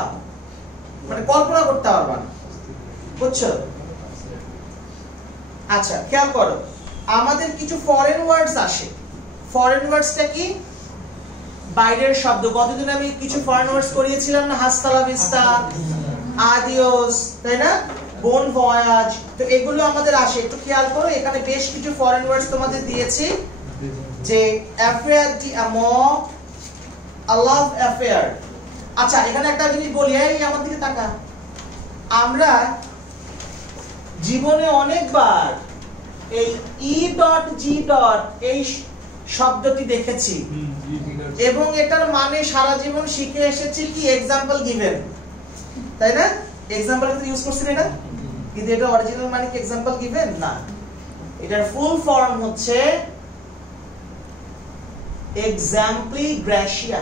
মানে কল্পনা করতে পারবা না, বুঝছো? আচ্ছা খেয়াল করো, আমাদের কিছু ফরেন ওয়ার্ডস আসে। ফরেন ওয়ার্ডসটা কি? বাইরের শব্দ। কতদিন আমি কিছু ফরেন ওয়ার্ডস করিয়েছিলাম না, হাস্তা লা ভিস্তা, আদিওস, তাই না, বোন ভয়াজ, তো এগুলো আমাদের আসে। একটু খেয়াল করো, এখানে বেশ কিছু ফরেন ওয়ার্ডস তোমাদের দিয়েছি, যে অ্যাফেয়ার ডি অ্যামর, আ লাভ অ্যাফেয়ার। আচ্ছা এখানে একটা জিনিস বলি, এই আমার দিকে তাকা, আমরা জীবনে অনেকবার এই E.G. এই শব্দটি দেখেছি এবং এটার মানে সারা জীবন শিখে এসেছি কি, এক্সাম্পল গিভেন, তাই না? এক্সাম্পল ইউজ করছেন এটা, কিন্তু এটা অরিজিনাল মানে কি এক্সাম্পল গিভেন না, এটার ফুল ফর্ম হচ্ছে এক্সাম্পলি গ্রাসিয়া।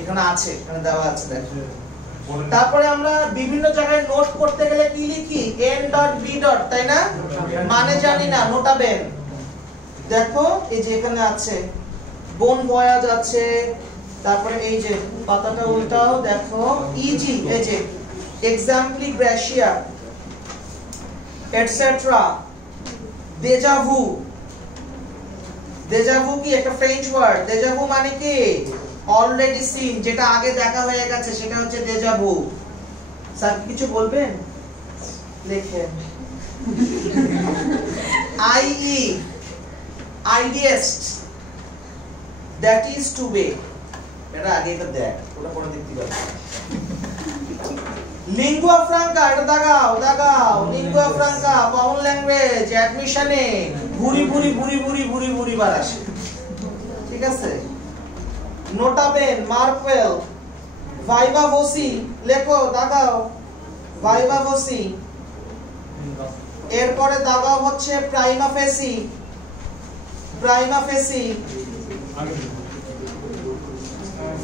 এখানে আছে, এখানে দেওয়া আছে দেখো। তারপরে আমরা বিভিন্ন জায়গায় নোট করতে গেলে কি লিখি, N.B. তাই না, মানে জানি না, নোটাবেন। দেখো এই যে এখানে আছে বোন ভয়াজ আছে, তারপরে এই যে পাতাটা উল্টাও দেখো ইজি, এই যে এক্সাম্পলি গ্রাসিয়া এটসেট্রা। দেজাভু, দেজাভু কি একটা ফ্রেঞ্চ ওয়ার্ড, দেজাভু মানে কি অলরেডি সিন, যেটা আগে দেখা হয়ে গেছে সেটা হচ্ছে দেজাভু। স্যার কিছু বলবেন লিখেন। আইই আইডিয়েস্ট, দ্যাট ইজ টু বে, এটা আগে এটা দেখ, ওটা পরে দেখতে পাবো। লিঙ্গুয়া ফ্রাঙ্কা, এটা দাগাও দাগাও, লিঙ্গুয়া ফ্রাঙ্কা কমন ল্যাঙ্গুয়েজ অ্যাডমিশনে ভুরি ভুরি ভুরি ভুরি ভুরি ভুরি বার আসে, ঠিক আছে? নোটাবেন, মার্কওয়েল, ভাইভা ভোসি, লেখো দাগাও ভাইভা ভোসি। এরপরে দাগাও হচ্ছে prima facie, prima facie.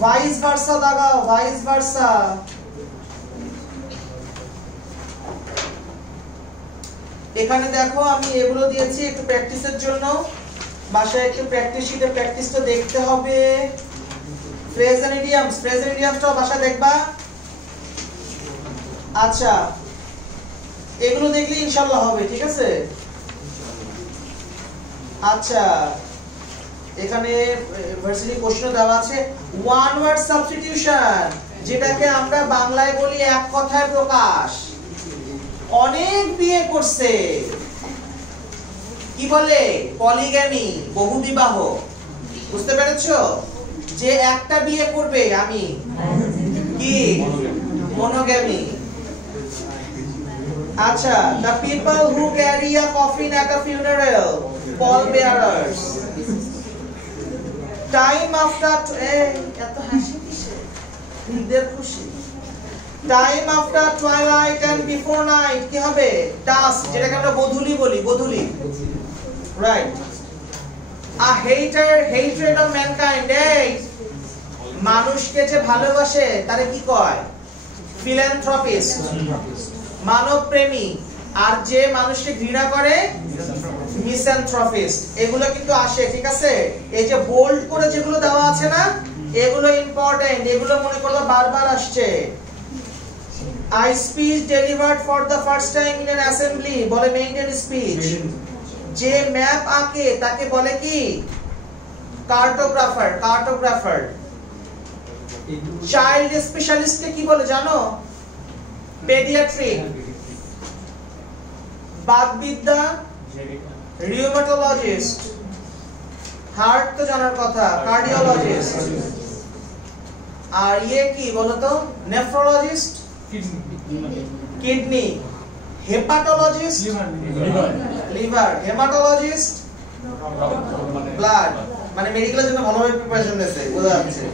Vice versa দাগাও, ভাইস ভার্সা। এখানে দেখো আমি এগুলো দিয়েছি একটু প্র্যাকটিসের জন্য, বাসায় একটু প্র্যাকটিস শিটে প্র্যাকটিসটা দেখতে হবে। Phrase and idioms, phrase and ইডিয়মসটাও বাসায় দেখবা। আচ্ছা এগুলো দেখলে ইনশাআল্লাহ হবে, ঠিক আছে? আচ্ছা এখানে ভার্সিটি কোশ্চেন দেওয়া আছে, ওয়ান ওয়ার্ড সাবস্টিটিউশন, যেটাকে আমরা বাংলায় বলি এক কথায় প্রকাশ। অনেক বিয়ে করছে, কি বলে, পলিগ্যামি, বহু বিবাহ, বুঝতে পেরেছো? যে একটা বিয়ে করবে আমি কি, মনোগ্যামি। আচ্ছা, the people who carry a coffin at a funeral, pallbearers. Time after, এত হাসি কিসে, ঈদের খুশি। Time after twilight and before night, কি হবে, dusk, যেটাকে আমরা গোধূলি বলি, গোধূলি, right? A hatred of mankind, এই মানুষকে যে ভালোবাসে তারে কি কয়, philanthropist, মানব প্রেমী। আর যে মানুষকে ঘৃণা করে, মিসঅ্যানথ্রপিস্ট। এগুলো কিন্তু আসে, ঠিক আছে? এই যে বোল্ড করে যেগুলো দেওয়া আছে না, এগুলো ইম্পর্টেন্ট, এগুলো মনে করো বারবার আসছে। I speech delivered for the first time in an assembly, বলে মেইনটেন স্পিচ। যে ম্যাপ আঁকে তাকে বলে কি, কার্টোগ্রাফার, কার্টোগ্রাফার। চাইল্ড স্পেশালিস্টকে কি বলে জানো, পেডিয়াট্রিক। বাতবিদ্যা, রিউমাটোলজিস্ট। হার্ট তো জানার কথা, কার্ডিওলজিস্ট। আর ইয়ে কি বলতো, nephrologist, kidney. Hepatologist, liver. Haematologist, blood. মানে মেডিকেলের জন্য ভালোভাবে প্রিপারেশন নিয়েছে, বোঝা যাচ্ছে,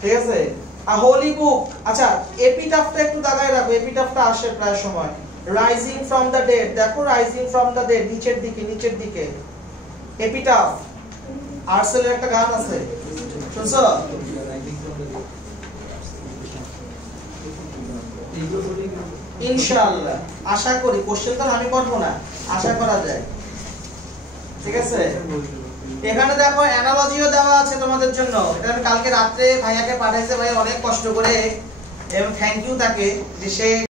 ঠিক আছে? আ হোলি বুক। আচ্ছা এপিটাফটা একটু দাগায় রাখো, এপিটাফটা আসে প্রায় সময়। রাইজিং ফ্রম দ্য ডেড, দেখো রাইজিং ফ্রম দ্য ডেড নিচের দিকে এপিটাফ। আর্সেলের একটা গান আছে, শুনছো? ইনশাআল্লাহ আশা করি, কোশ্চেন তো আমি করব না, আশা করা যায়। ঠিক আছে, এখানে দেখো অ্যানালজিও দেওয়া আছে তোমাদের জন্য। এটা আমি কালকে রাত্রে ভাইয়াকে পাঠাইছে, ভাই অনেক কষ্ট করে, এবং থ্যাংক ইউ তাকে যে সে